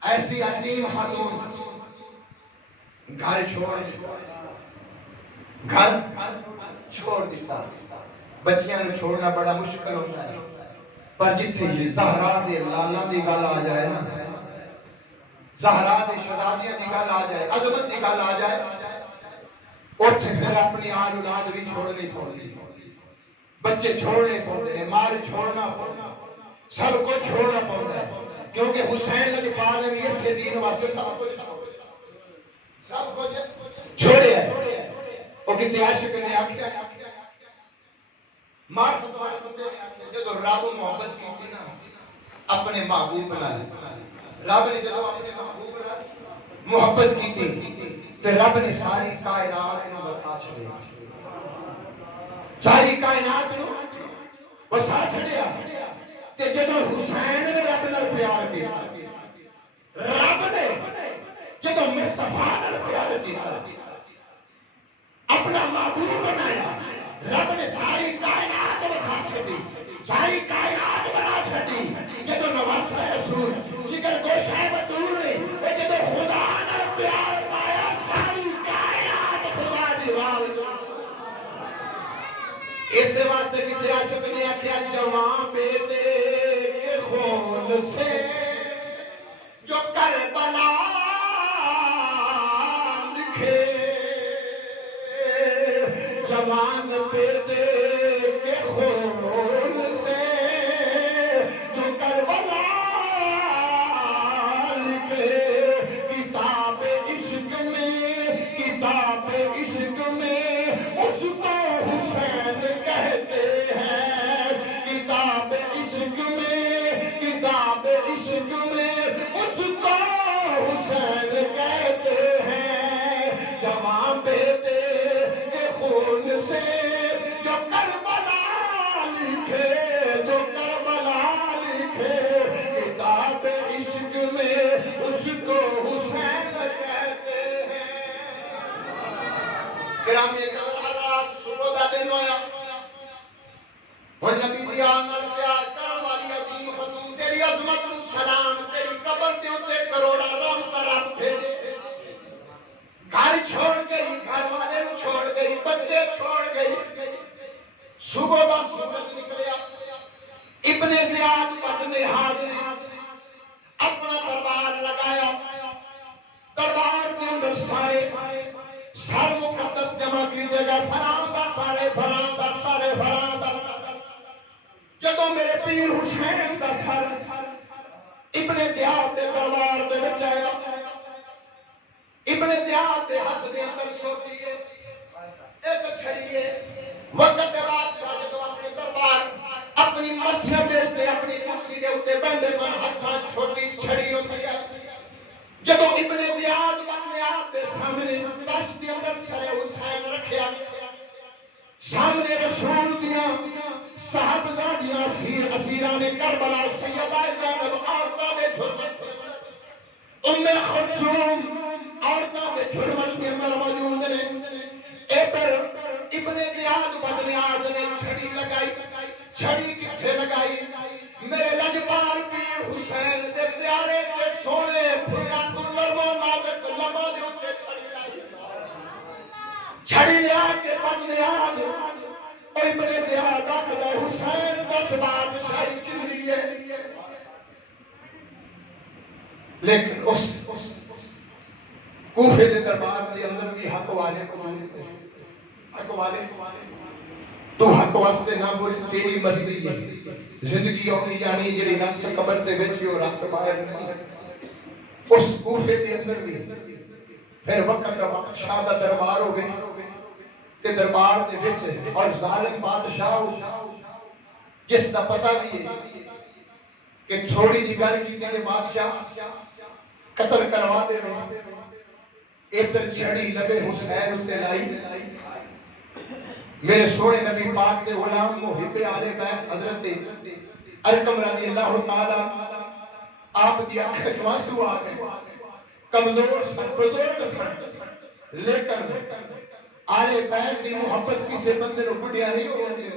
ایسی عظیم خاتون گھر چھوڑ دیتا بچیاں چھوڑنا بڑا مشکل ہوتا ہے پر جتھے زہرا دے لالا دی گل آ جائے نا، زہرا دے شہزادیاں دی گل آ جائے، عظمت دی گل آ جائے، اوتھے پھر اپنی آل اولاد بھی چھوڑنی پوندی، بچے چھوڑنے پوندے، مال چھوڑنا پوندا، سب کو چھوڑنا پوندا ہے، کیونکہ حسین لجپال نے بھی اسے دین واسطے سب کچھ چھوڑیا ہے۔ وہ کسی عاشق نے آکھیا معرفت والے بندے نے آکھیا جدو رب محبت کیتی نا اپنے محبوب نال، رب نے جدو اپنے محبوب نال محبت کیتی تے رب نے ساری کائنات نو وسا چھڑیا، ساری کائنات نو وسا چھڑیا، تے جدو حسین نے رب نال پیار کیتا، رب نے جدو مصطفیٰ نال پیار کیتا، اپنا معبود بنایا، رب نے ساری کائنات بنا چھڑی، ساری کائنات بنا چھڑی، جدو نواسہ رسول جگر گوشہ بطول نے جدو خدا نال پیار پایا، ساری کائنات خدا دی وال۔ اس واسطے کسی عاشق نے آکھیا جوان بیٹے کے خون سے جو کربلا لکھے، جوان بیٹے کے خون سے جو کربلا لکھے، کتاب عشق میں، کتاب عشق میں اس کو حسین کہتے ہیں، کتاب عشق میں، کتاب عشق میں اس کو حسین کہتے ہیں، جوان بیٹے کے خون سے جو کربلا لکھے، جو کربلا لکھے، کتاب عشق میں اس کو حسین کہتے ہیں۔ گرامی حضرات، صبح دا دن ہویا، اور نبی دی آل نال پیار کرن والی عظیم خاتون تیری عظمت نو سلام، تیری قبر دے اوتے کروڑا رحمتاں رب بھیجے، گھر چھوڑ گئی، گھر والے نو چھوڑ گئی، بچے چھوڑ گئی، صبح دا سورج نکلیا، ابن زیاد بن نہاد نے اپنا دربار لگایا، دربار کے اندر سارے سر مقدس جمع کیجیے گا، فلاں دا سارے، فلاں دا سارے، فلاں دا سارے، جدو میرے پیر حسین دا سر ابن زیاد دے دربار دے وچ آیا، ابن زیاد دے ہاتھ دے اندر سوٹیے ایک چھڑیے، وقت دے بادشاہ جدو اپنے دربار اپنی مسجد دے اوتے، اپنی کرسی دے اوتے بندے من ہتھاں چھوٹی چھڑی ہوتی ہے، جدو ابن زیاد بن نہاد دے سامنے فرش دے اندر سر حسین رکھیا گیا، سامنے رسول دیاں صاحبزادیاں اسیران کربلا، سیدہ زینب عورتاں دے جھرمٹ، ام کلثوم عورتاں دے جھرمٹ کے اندر موجود نے، ادھر ابن زیاد بن نہاد نے چھڑی لگائی، چھڑی کتھے لگائی؟ میرے لجپال پیر حسین دے پیارے تے سونے پھلاں تو نرم و نازک لباں دے اوتے چھڑی لائی، چھڑی لیا کے بن نہاد او ابن زیاد آکھدا حسین بس بادشاہی چلی ہے، لیکن اس کوفے دے دربار دے اندر بھی حق والے کو حق والے تو حق واسطے نہ بول، تیری مرضی ہے، زندگی ہونی جانی جڑی رات قبر دے وچ او رات باہر نہیں، اس کوفے دے اندر بھی پھر وقت دا وقت شاہ دا دربار ہو گئی تے دربار دے وچ اور ظالم بادشاہ جس دا پتہ بھی ہے کہ تھوڑی جی گل کیتی تے بادشاہ قتل کروا دے رہے، ادھر چھڑی لبے حسین اتے لائی، میرے سونے نبی پاک دے غلام محب آل بیت حضرت ارقم رضی اللہ تعالی آپ دی آنکھیں آنسو آ گئے، کمزور سن، بزرگ سن، لیکن آل بیت دی محبت کسی بندے نو بڑھیا نہیں ہوتی،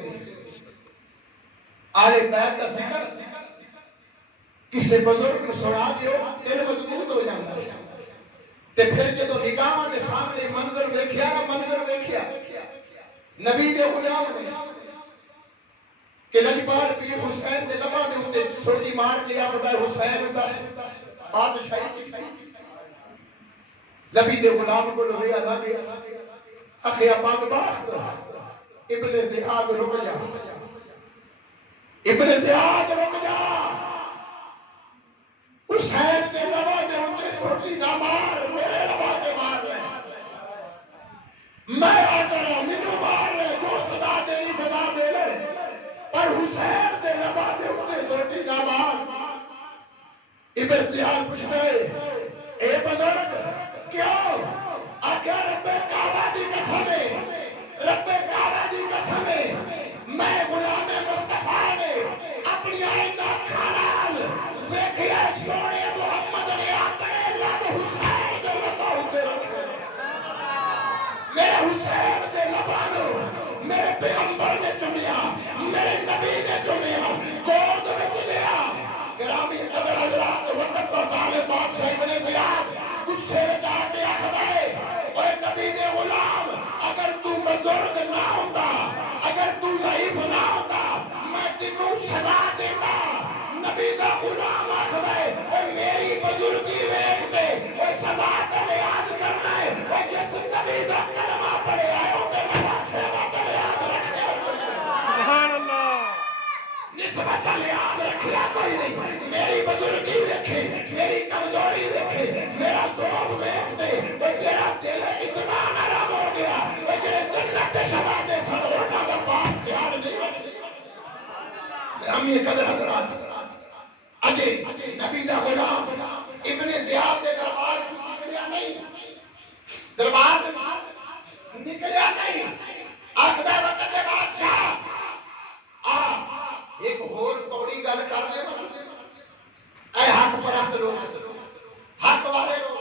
آل بیت کا ذکر کسی بزرگ کو سنا دیو دل مضبوط ہو جاتا ہے، تے پھر جدو نگاہ دے سامنے منظر ویکھیا نا، منظر ویکھیا نبی دے غلام نے کہ لجپال پیر حسین دے لباں دے اوتے سوٹی مار کے آکھدا حسین دا بادشاہی نبی دے غلام کو لویا نہ گیا اخیا بدبخت ابن زیاد رک جا ابن زیاد رک جا حسین دے لباں دے اوتے سوٹی نہ مار میرے لباں تے مار لے میں آدھرا مینوں مار لے جو صدا دینی صدا دے لے پر حسین دے لباں دے اوتے سوٹی نہ مار ابن زیاد پوچھتے اے بزرگ کیوں آگے رب کعبہ دی قسم ہے رب کعبہ دی قسم ہے میں غلام مصطفیٰ نے اپنی آئندہ کھانال ویکھیا سونے محمد نے اپنے لب حسین دے لباں تے رکھے میرے حسین دے لباں نوں میرے پیغمبر نے چومیا میرے نبی نے چومیا گود وچ لیا گرامی قدر حضرات وقت تو تعالی بادشاہ ابن زیاد غصے میں جا کے آخدا ہے اے نبی دے غلام اگر تو بزرگ نہ ہوندا اگر تو ضعیف نہ ہوندا میں تینوں سزا دیتا نبی دا غلام آخدا ہے اے میری بزرگی ویکھ کے اے سزا تے یاد کرنا ہے اے جس نبی دا کلمہ پڑھے آئے اودے نواسے دا یاد رکھے سبحان اللہ نسبت یاد رکھیا کوئی نہیں میری بزرگی دیکھے میری کمزوری دیکھے میرا ضعف دیکھ دے تو تیرا دل اتنا نرم ہو گیا وہ جڑے جنت کے سزا دے سن انہاں دا پاس خیال نہیں ہم یہ قدر حضرات اجے نبی دا غلام ابن زیاد دے دربار چ نکلیا نہیں دربار نکلیا نہیں آخدا وقت دے بادشاہ ایک اور کوڑی گل کر دے اے حق پرست لوگ حق والے لوگ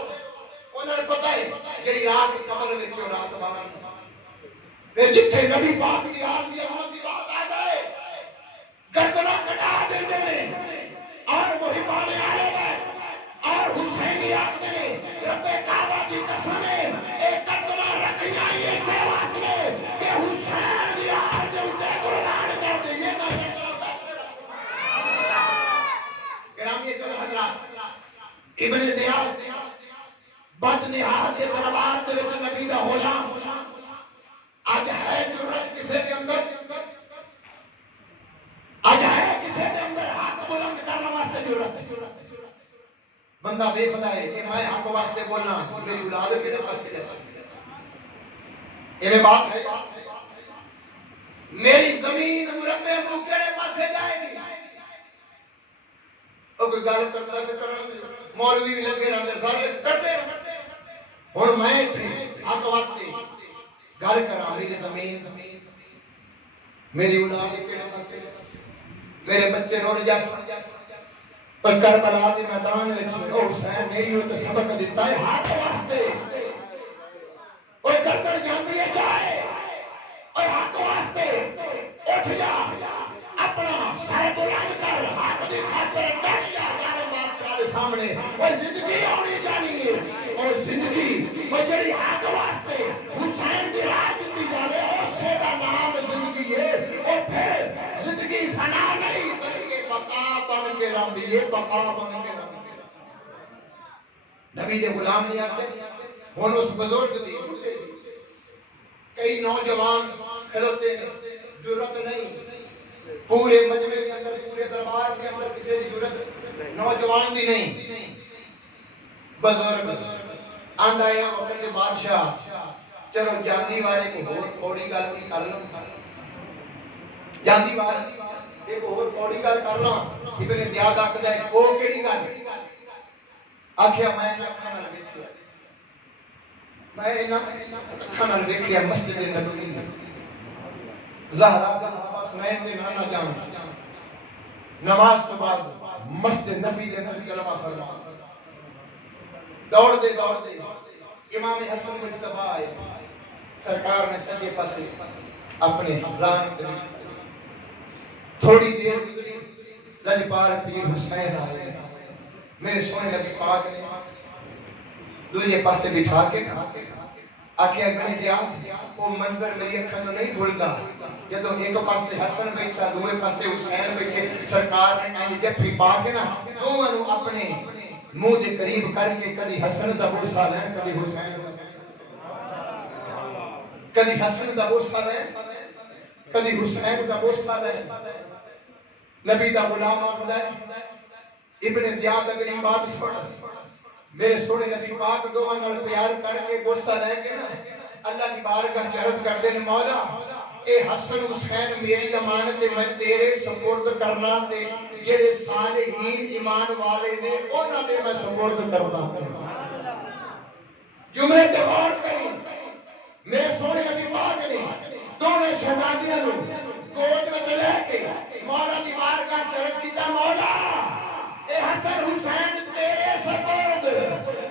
انہوں نے پتہ ہے جڑی رات قبر وچ رات بارن پھر جتھے نبی پاک دی آل دی احمد دی بات آ جائے گردناں کٹا دیندے نے اور محبان عالم ہے اور حسینی آخدے نے رب کعبہ دی قسم ہے اے گردناں رکھیاں یہ سے واسطے کہ حسین دی آل دے اوتے قربان کر دے یہ نہ گرامی قدر حضرات ابن زیاد بد نہاد کے دربار دے وچ نبی دا غلام اج ہے جرأت کسے کے اندر اج ہے کسے کے اندر حق بلند کرنے واسطے جرأت بندہ ویکھدا ہے کہ میں حق واسطے بولنا میری اولاد کیڑے پاسے جا سکتی یہ بات ہے میری زمین مربع منہ کیڑے پاسے جائے گی کوئی گل کرتا ہے کرن مولوی بھی لگے رہندے سارے کرتے ہن میں حق واسطے گل کراں میری زمین میری اولاد کیڑے پاسے میرے بچے روڑ جا پر کربلا کے میدان وچ او حسین میری او تے سبق دیتا ہے حق واسطے او گردن جاندی ہے جائے اور حق واسطے اٹھ جا اپنا سر بلند کر حق دی خاطر ڈٹ جا ظالم بادشاہ دے سامنے اور زندگی آنی جانی ہے اور زندگی وہ جڑی حق واسطے حسین دی راہ دتی جاوے اسی دا نام زندگی ہے اور پھر زندگی فنا نہیں بلکہ بقا بن کے رہندی ہے بقا بن کے رہندی نبی دے غلام نہیں آتے ہن اس بزرگ دی کئی نوجوان کھلوتے ہیں جرأت نہیں پورے مجمع کے اندر پورے دربار کے اندر کسی کی جرأت نوجوان دی نہیں بزرگ آندا ہے وقت کے بادشاہ چلو جاندی والے کو اور تھوڑی گل کی کر لوں جاندی والے ایک اور تھوڑی گل کر لوں ابن زیاد آکھدا ہے او کیڑی گل آکھیا میں اکھاں نال ویکھیا میں اکھاں نال ویکھیا مسجد نبوی زہرا دا حسنین دے نانا جان نماز تو بعد مسجد نبی دے اندر کلمہ فرما دوڑ دے امام حسن مجتبی آئے سرکار نے سجے پاسے اپنے ران تھوڑی دیر گزری لجپال پیر حسین آئے میرے سونے لجپال نے دوسرے پاسے بٹھا کے آکھے ابن زیاد وہ منظر میری اکھاں تو نہیں بھولدا جدوں ایک پاسے حسن بیٹھا دوسرے پاسے حسین بیٹھے سرکار نے انج جفی پا کے نا دونوں نوں اپنے منہ دے قریب کر کے کدی حسن دا بوسہ لین کدی حسین کدی حسن دا بوسہ لین کدی حسین دا بوسہ لین نبی دا غلام آخدا ہے ابن زیاد اگلی بات سن میرے سونے نبی پاک دونوں نال پیار کر کے بوسہ لے کے نا اللہ کی بارگاہ چرد کر دے مولا اے حسن حسین میری امانت میں تیرے سپرد کرنا تے جڑے صالحین ایمان والے نے انہاں دے میں سپرد کرنا جملے تے غور کریں میرے سونے نبی پاک نے دونوں شہزادیاں نوں گود وچ لے کے مولا دی بارگاہ چرد کیتا مولا اے حسن حسین تیرے سپرد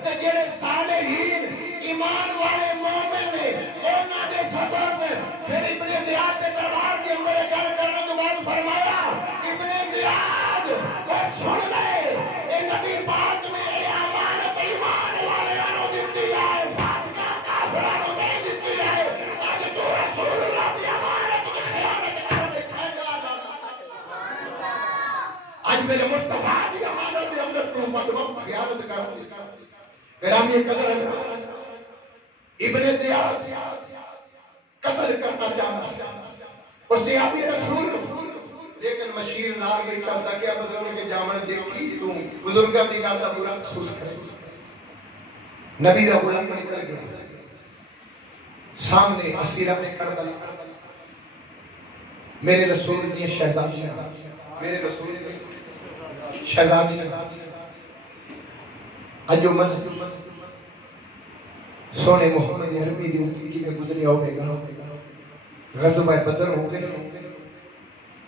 تے جڑے صالحین ایمان والے مومن نے انہاں دے سپرد پھر ابن زیاد کے دربار کے اندر گل کرنے کے بعد فرمایا ابن زیاد وہ سن لے اے نبی پاک نے اے امانت ایمان والے نوں دتی ہے فاسقاں کافراں نوں نہیں دتی ہے اج تو رسول اللہ دی امانت کی خیانت کر بیٹھا ہے آج میرے مصطفیٰ دی امانت کے اندر تو بدوقت خیانت کر گرامی قدر ابن زیاد قتل کرنا چاہتا اور صحابی رسول لیکن مشیر نال بھی چلتا کیا بزرگ کے جامن دیکھی تو بزرگاں دی گل دا برا محسوس کرے نبی دا غلام نکل گیا سامنے اسیرہ میں کربلا میرے رسول دی شہزادیاں میرے رسول دی شہزادیاں اجو مسجد سونے محمد عربی دی کی میں گزری ہوگے گا غزوہ بدر ہو گئے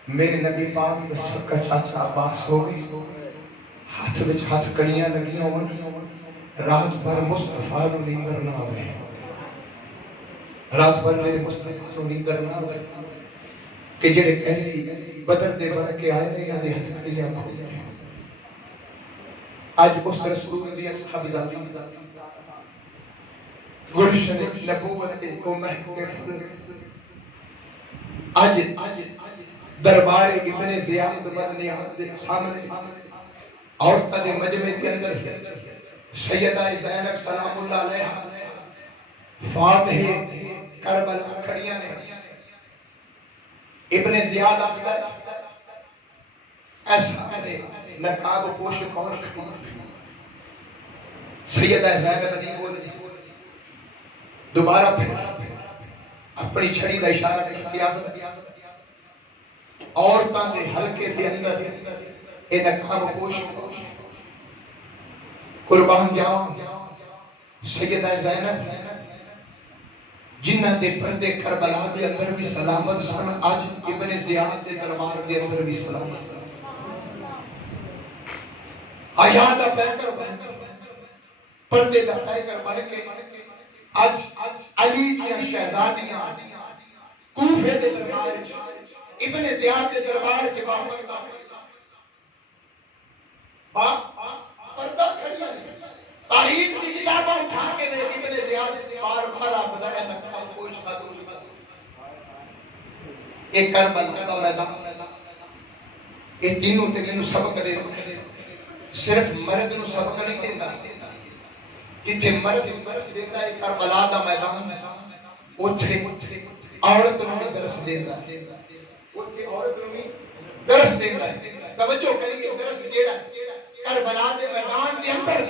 میرے نبی پاک دا سکا چاچا عباس ہو گئی ہاتھ وچ ہاتھ کڑیاں لگیاں ہون رات بھر مصطفیٰ نو نیندر نہ آوے رات بھر میرے مصطفیٰ نو نیندر نہ آوے کہ جڑے پہلی بدر دے بڑھ کے آئے نے یا دے ہاتھ کڑیاں کھول گئے آج اس رسول دی اصحاب دادی گلشن نبوت کو محکم آج دربار ابن زیاد مدنیات دے سامنے عورتہ دے مجمع کے اندر سیدہ زینب سلام اللہ علیہ فاتح کربلا کھڑیاں نے ابن زیاد آتا ایسا نقاب پوش کون کھڑی سیدہ زینب نہیں بول دوبارہ پھر اپنی چھڑی کا اشارہ کیا عورتاں دے حلقے دے اندر اے نقاب پوش قربان جاؤں سیدہ زینب جنہ دے پردے کربلا دے اندر بھی سلامت سن آج ابن زیاد دے دربار دے اندر بھی سلامت آیات دا پیکر بن پردے دا پیکر بن کے آج علی دیاں شہزادیاں کوفے دے دربار ابن زیاد دے دربار کے باہر پردہ کھڑیا تاریخ کی کتاباں اٹھا کے دے ابن زیاد بار بار آپ بتایا نقاب پوش خاتون ایک کربلا کا میدان یہ تینوں تے تینوں سبق دے صرف مرد نو سبق نہیں دیتا جتھے مرد دیتا ہے کربلا دا میدان اوتھے عورت نو بھی درس دیتا ہے اوتھے عورت نو بھی درس دیتا ہے توجہ کریے درس جیڑا کربلا دے میدان دے اندر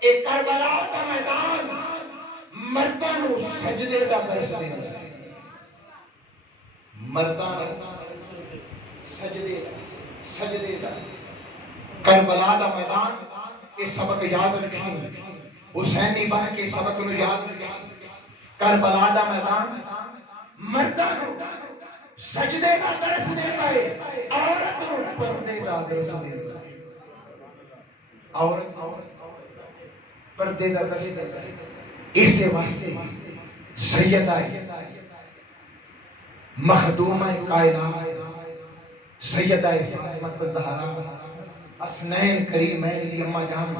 ایک کربلا دا میدان مرداں نو سجدے دا درس دیتا ہے مرداں نو سجدے دا کربلا دا میدان یہ سبق یاد رکھیں حسینی بن کے سبق نو یاد رکھیں کربلا دا میدان مرداں نو سجدے دا درس دیتا ہے عورت نو پردے دا درس دیتا ہے عورت پردے دا درس دیتا ہے اس واسطے سیدہ مخدومہ کائنات سیدہ فاطمہ الزہرا حسنین کریمین دی اماں جان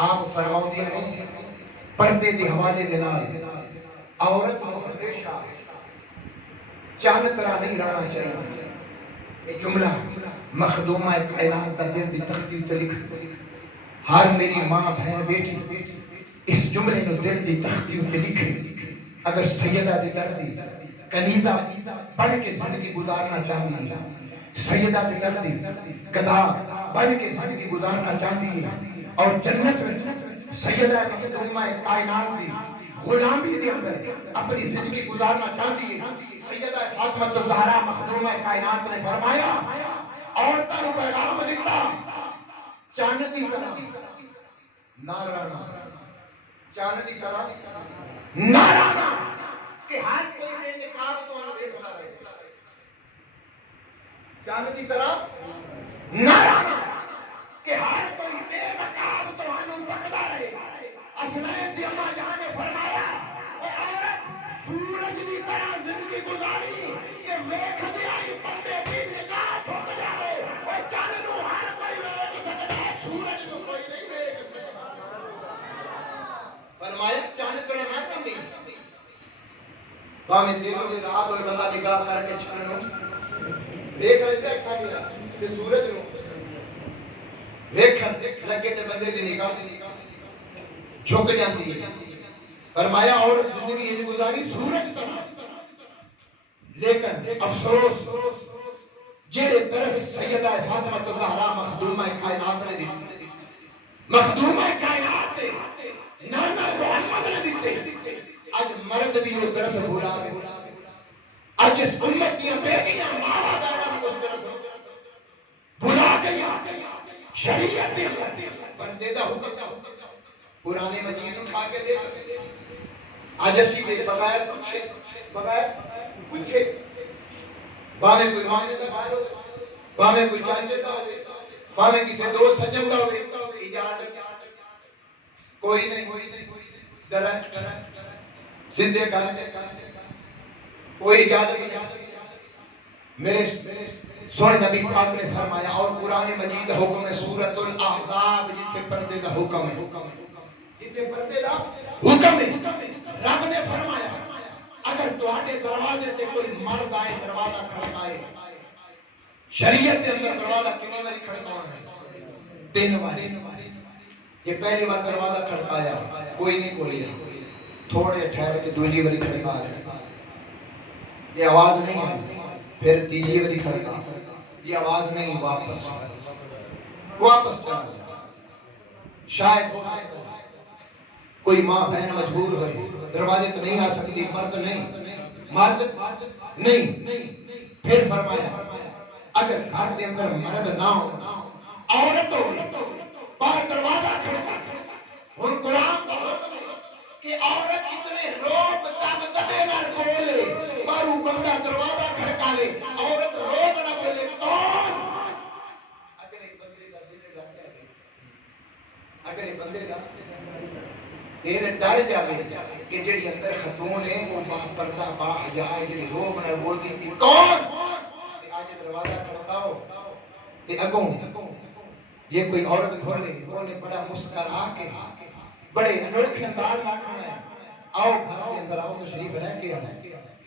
آپ فرماؤں دیا نہیں پردے دے حوالے دے نال عورت کو ہمیشہ چند طرح نہیں رہنا چاہیے. یہ جملہ مخدومہ کائنات دا دل دی تختی تے لکھ ہر میری ماں بہن بیٹی اس جملے نو دل دی تختی تے لکھے. اگر سیدہ ذکر دی کنیزہ پڑھ کے زندگی گزارنا چاہتی ہے, سیدہ ذکر دی گدھا پڑھ کے زندگی گزارنا چاہتی ہے, اور جنت میں سیدہ مخدومہ کائنات دی غلامی دے اندر اپنی زندگی گزارنا چاہتی ہے. سیدہ فاطمہ الزہرا مخدومہ کائنات نے فرمایا عورتوں کو پیغام دیتا چاند دی طرح نہ رہنا, چاند دی طرح نہ رہنا کہ ہر کوئی بے نقاب تو نہ دیکھتا رہے, چاند دی طرح نہ رہنا کہ ہر کوئی بے نقاب تو نہ دیکھتا رہے. اسنین دی اماں جان نے فرمایا اے عورت سورج دی طرح زندگی گزاری کہ ویکھ دے آئی بندے دی نگاہ چھپ جاوے, او چاند نو ہر کوئی ویکھ سکدا ہے, سورج نو کوئی نہیں ویکھ سکدا. فرمایا چاند طرح نہ کم نہیں باویں دنوں دی رات ہوئے بندہ نگاہ کر کے چاند نو دیکھ لیتا ہے ساڈا تے سورج نو ویکھن لگے تے بندے دی نگاہ جھک جاتی ہے. فرمایا اور زندگی یہ گزاری سورج طرح, لیکن افسوس جیڑے درس سیدہ فاطمہ الزہرا مخدومہ کائنات نے دی, مخدومہ کائنات نے نانا محمد نے دیتے, اج مرد بھی وہ درس بھولا گئے. اج اس امت کی بیٹیاں ماں باپ بھی اس درس بھولا گئی. شریعت دے بندے دا حکم قرآن مجید اٹھا کے دیکھ آج اسی دے بغیر پوچھے باویں کوئی مانے دا باہر ہو, باویں کوئی جانتے دا ہوئے, باویں کسی دوست سجن دا ہوئے, اجازت کوئی نہیں, ڈائریکٹ زندے کرتے کوئی اجازت نہیں. میرے سونے نبی پاک نے فرمایا اور قرآن مجید حکم ہے سورۃ الاحزاب جتھے پردے دا حکم ہے, جتھے پردے دا حکم ہے. رب نے فرمایا اگر تواڈے دروازے تے کوئی مرد آئے دروازہ کھڑکائے, شریعت کے اندر دروازہ کتنی باری کھڑکانا ہے؟ 3 باری. یہ پہلی بار دروازہ کھڑکایا کوئی نہیں, تھوڑے ٹھہر کے دوسری باری کھڑکا رہے, یہ آواز نہیں آئی, پھر تیسری باری کھڑکا, یہ آواز نہیں, واپس چلا جائے. شاید کوئی ماں بہن مجبور ہوئی دروازے تو نہیں آ سکتی, مرد نہیں. پھر فرمایا اگر گھر کے اندر مرد نہ ہو عورت ہو باہر دروازہ کھڑکا. اور قرآن کا حکم ہے کہ عورت اتنے روب دبدبے نہ بولے, باہروں بندہ دروازہ کھڑکا لے, عورت روب نہ بولے. کون اگر بندے دا تیرے ڈر جاوے کہ جڑی اندر خاتون ہے وہ با پردہ با حیا ہے, جڑی روب نہ بولتی تھی کون, تے اج دروازہ کھڑکاؤ تے اگوں یہ کوئی عورت کھولے, انہوں نے بڑا مسکرا کے بڑے انوکھے انداز میں کہنا ہے آؤ گھر کے اندر آؤ تشریف رہ کے آؤ.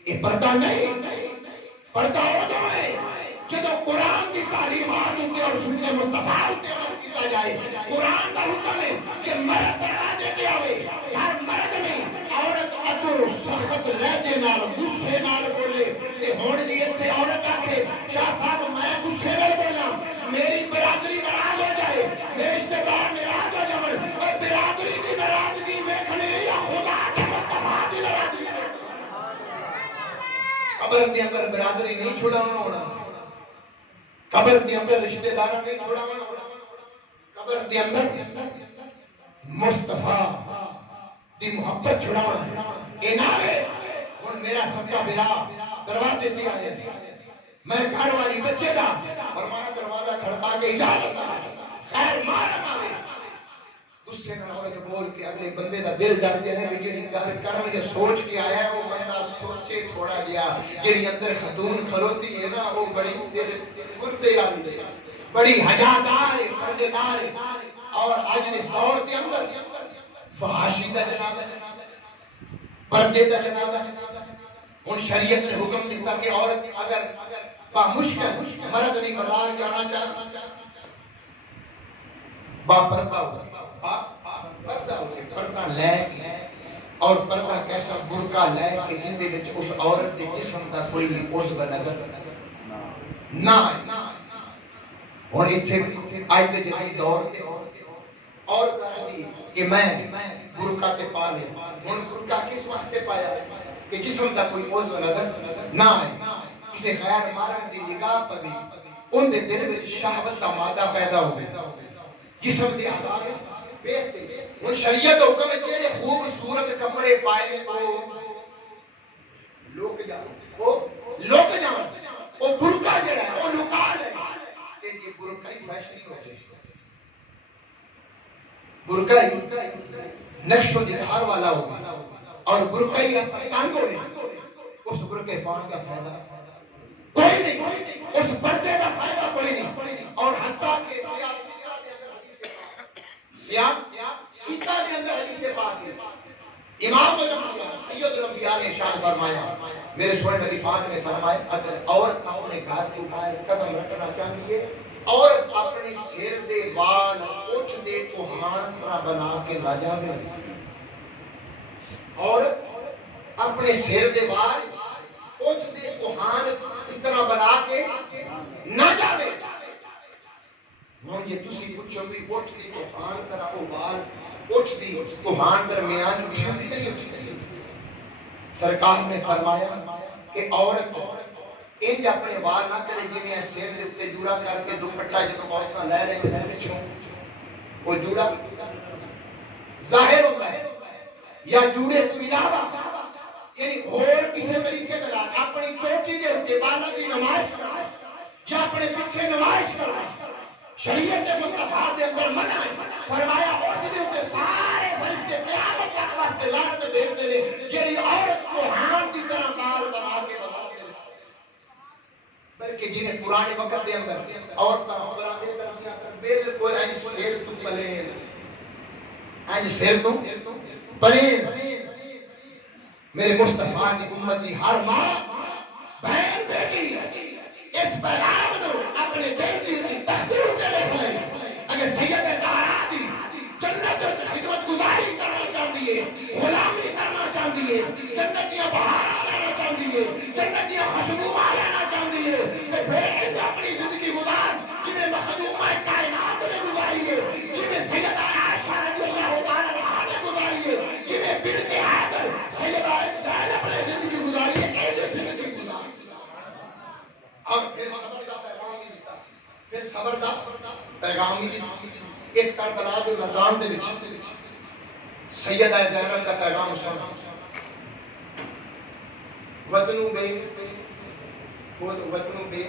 یہ پردہ نہیں, پردہ وہ ہے جدو قرآن کی تعلیمات ہوتے اور سنت مصطفیٰ ہوتے عمل کیتا جائے. قرآن کا حکم ہے کہ مرد دروازے پہ آوے, ہر مرد میں عورت ادو سخت لہجے نال غصے نال بولے. تے ہن جی ایتھے عورت آکھے شاہ صاحب میں غصے نال بولاں, میری برادری ناراض ہو جائے, میرے رشتے دار ناراض ہو جائے, اور برادری کی ناراضگی ویکھنے یا خدا کے مصطفیٰ کی ناراضگی قبر کے اندر برادری نہیں چھڑانا ہونا, قبر کے اندر رشتہ دار نہیں چھڑانا ہونا, قبر کے اندر مصطفیٰ دی محبت چھڑانا. انارے اور میرا سب کا برا دروازے دیا ہے, میں گھر والی بچے دا فرمایا دروازہ کھڑکا کے اجازت خیر مارم آوے, غصے نہ ہوئے تو بول کے اگلے بندے دا دل ڈر جائے کہ جڑی گل کرن یا سوچ کے آیا ہے وہ بندہ سوچے تھوڑا جیا. جڑی اندر خاتون کھلوتی ہے نا وہ بڑی دل گردے والی ہے, بڑی حیادار ہے, پردے دار ہے. اور اج دے دور دے اندر فحاشی دا جنازہ پردے دا جنازہ ان شریعت نے حکم دیتا کہ عورت اگر با مشکل مرد نہیں بازار جانا چاہتا با پردہ ہوگا پردہ لے اور پردہ کیسا برقع لے کہ جن دے وچ اس عورت دے جسم دا کوئی بھی عضو نظر نہ آئے اور اتھے آج دے جدید دور عورت آئی کہ میں برقع تے پا لے ان برقع کس واسطے پایا کہ جسم دا کوئی عضو نظر نہ آئے کسی غیر مارن دی نگاہ پر بھی ان دے دل وچ شہوت دا مادہ پیدا ہوئے جسم دے احساس بیٹھتے وہ شریعت حکم ہے کہ خوبصورت کپڑے پائے تو لوک جاؤ وہ برقع جڑا ہے وہ لکا لے کہ یہ برقع ہی فیشنی ہو جائے برقع ہی نقش و نگار والا ہوگا اور برقع ہی تنگ ہوئے اس برقع پان کا فائدہ کوئی نہیں اس پردے کا فائدہ کوئی نہیں اور حتیٰ کہ سیتا کے اندر حدیث پاک ہے امام الانبیاء سید الانبیاء نے ارشاد فرمایا میرے سونے نبی پاک نے فرمایا اگر عورت اپنے گھر کے باہر قدم رکھنا چاہیے عورت اپنے سر دے وال اٹھ دے کوہان طرح بنا کے نہ جاوے عورت اپنے سر دے وال اٹھ دے کوہان طرح بنا کے نہ جاوے ہوں یہ تسی پوچھو بھی اٹھ دی کوہان طرح وہ وال اٹھ دی کوہان درمیان اٹھتی نہیں سرکار نے فرمایا کہ عورت انج اپنے وال نہ کرے جی میں سر دے تے جوڑا کر کے دوپٹہ جدوں عورتاں لے رہے ہیں پچھوں وہ جوڑا ظاہر ہوتا ہے یا جوڑے تو علاوہ یعنی اور کسی طریقے سے اپنی چوکی دے اوپر بالا دی نمائش کرنا یا اپنے پیچھے نمائش کرنا شریعت مصطفیٰ دے اندر منع ہے فرمایا اس دے اوپر سارے فرشتے قیامت تک واسطے لعنت بھیجتے ہیں جڑی عورت کو حرام کی طرح بال بنا کے بناتے ہیں بلکہ جنہیں پرانے وقت دے اندر عورتاں پرانے درمیاں بالکل انج سر تو پلین انج سر تو پلین میرے مصطفیٰ کی امتی ہر ماں بہن بیٹی اس پیغام کو اپنے دل کی تصدیق کے لئے لیں اگر سید زہرا دی جنت خدمت گزاری کرنا چاہتی ہے غلامی کرنا چاہتی ہے جنتیاں بہار لینا چاہتی ہے جنتیاں خشنومہ لینا چاہتی ہے کہ پھر انہیں اپنی زندگی گزار جنہیں مخدومہ کائنات نے گزاری ہے جنہیں سید عائشہ رضی اللہ تعالیٰ عنہ نے گزاری ہے جنہیں بنت حیدر سید زینب نے زندگی گزاری ہے ایسے زندگی گزاری اور پھر صبر دا پیغام ہی دیتا پھر صبر دا پیغام ہی دیتا اس کربلا کے میدان دے وچ سیدہ زینب کا پیغام سن وطنو بے وطنو بے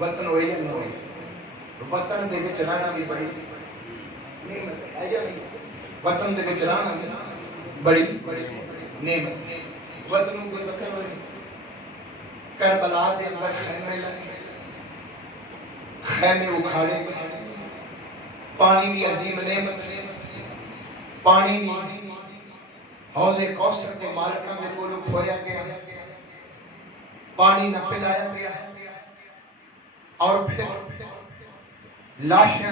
وطن ہوئے یا نہ ہوئے وطن دے وچ رہنا بھی بڑی نعمت ہے یا نہیں وطن دے وچ رہنا بڑی نعمت وطنو بے وطن ہوئے کربلا دے اندر خیمے لگے خیمے اکھاڑے پانی بھی عظیم نعمت سے پانی بھی حوض کوثر کے مالکاں دے کولوں کھویا گیا پانی نہ پلایا گیا اور پھر لاشیں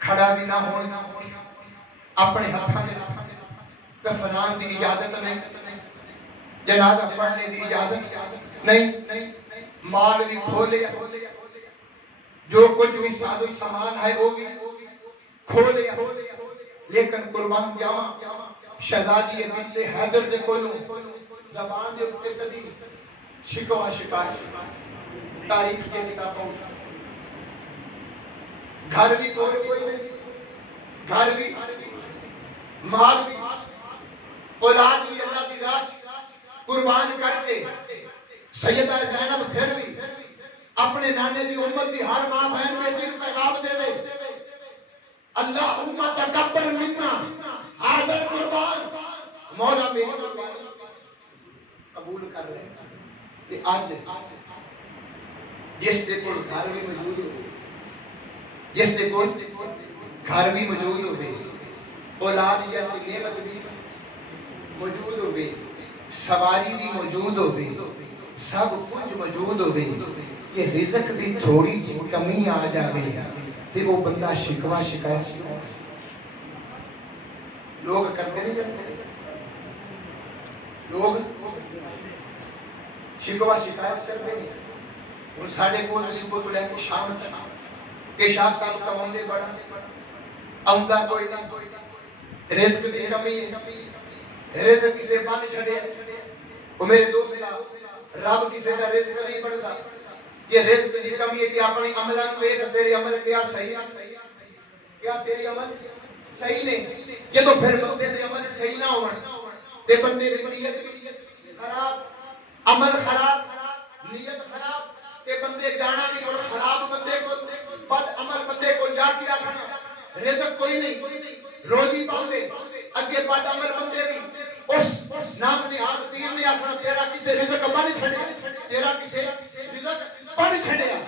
کھڑا بھی نہ ہونا اپنے ہتھاں دفنان دی اجازت نہیں جنازہ پڑھنے دی اجازت نہیں مال بھی کھولے جو کچھ بھی سادھ سامان ہے وہ بھی کھولے لیکن قربان جاواں شہزادی بنت حیدر دے کولوں زبان دے اوپر کدی شکوہ شکایت تاریخ کے کتابوں گھر بھی کوئی نہیں گھر بھی مال بھی اولاد بھی اللہ دی راہ قربان کر کے سیدہ زینب پھر بھی اپنے نانے دی امت دی ہر ماں بہن بیٹی کو پیغام دے اللہم تقبل منا ھذا القربان مولا میری قربانی قبول کر لے کہ آج جس دے کول گھر بھی موجود ہو جس دے کول گھر بھی موجود ہو اولاد جیسی نعمت بھی موجود ہوئے، سواری بھی موجود ہوئے، سب کچھ موجود ہوئے، کہ رزق دی تھوڑی جی کمی آ جاوے تے وہ بندہ شکوا شکایت لوگ کرتے نہیں جاتے، لوگ شکوا شکایت کرتے نہیں۔ ہوں ساڈے کول صبح تو لے کے شام تک کہ شاہ صاحب کماؤندے بڑا آؤندا کوئی نہیں، رزق دی کمی ہے، رزق کسے بن چھڑیا۔ وہ میرے دوست رب کسے دا رزق نہیں بنتا، یہ رزق دی کمی ہے کہ اپنی عملاں نوں ویکھ تیرے عمل کیا صحیح ہے، کیا تیری عمل صحیح نہیں، جدوں پھر بندے دے عمل صحیح نہ ہون تے بندے دی نیت بھی خراب، عمل خراب، نیت خراب تے بندے جانا بھی بڑا خراب، بندے کو بد عمل بندے کو جا کے آکھنا رزق کوئی نہیں، روزی پاوے اگے بد عمل بندے دی اس نام نہاد پیر نے آکھنا تیرا کسے رزق بن چھڑیا، تیرا کسے رزق بن چھڑیا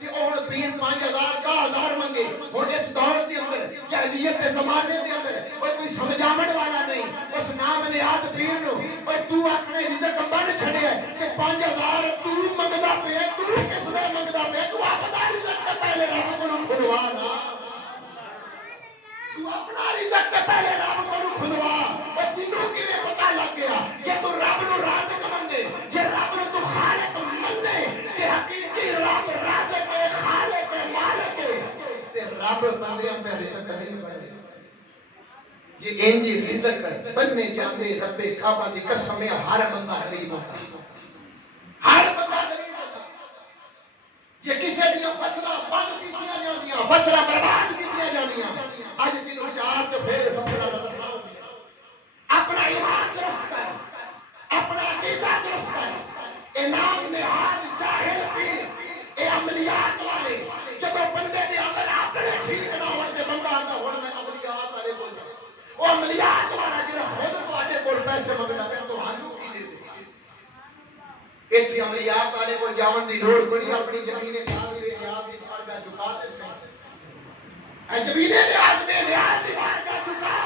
کہ اور پیر 5000 کا 1000 منگے۔ ہن اس دور دے اندر جاہلیت دے زمانے دے اندر کوئی سمجھاون والا نہیں، اس نام نہاد پیر نو اوے تو اپنے رزق بن چھڑیا کہ 5000 تو منگدا پیا، تو کس دا منگدا پیا، تو اپنا رزق تے پہلے رب کولوں کھلوا نا، تو اپنا رزق تے پہلے رب کولوں کھلوا۔ او تینوں کیویں پتہ لگ گیا کہ تو رب نو رازق منگے، جے رب نو تو خالق مننے کہ حقیقی رب رازق ہے، خالق ہے، مالک ہے تے رب بندیاں پہ رزق نہیں بنے۔ یہ انج رزق بننے جاندے رب کعبہ دی قسم ہے ہر بندہ غریب ہوتا، ہر بندہ غریب ہوتا۔ یہ کسے دیاں فصلاں بند کیتیاں جاندیاں، فصلاں برباد کیتیاں جاندیاں، اج تینوں چار تے پھر فصلاں نظر نہ ہوندیاں۔ اپنا ایمان درست کر، اپنا عقیدہ درست کر، انعام نہاد جاہل پیر اے عملیات والے جدوں بندے دے عمل اپنے ٹھیک نہ ہون تے بندہ آندا ہن میں عملیات والے کول جاواں، او عملیات والا جڑا خود تواڈے کول پیسے منگدا پیا تہانوں کی دے دے، ایتھے عملیات والے کول جاون دی لوڑ کوئی، اپنی زمین نیاز دی بارگاہ جھکا تے سن، اے زمین نیاز دی بارگاہ جھکا،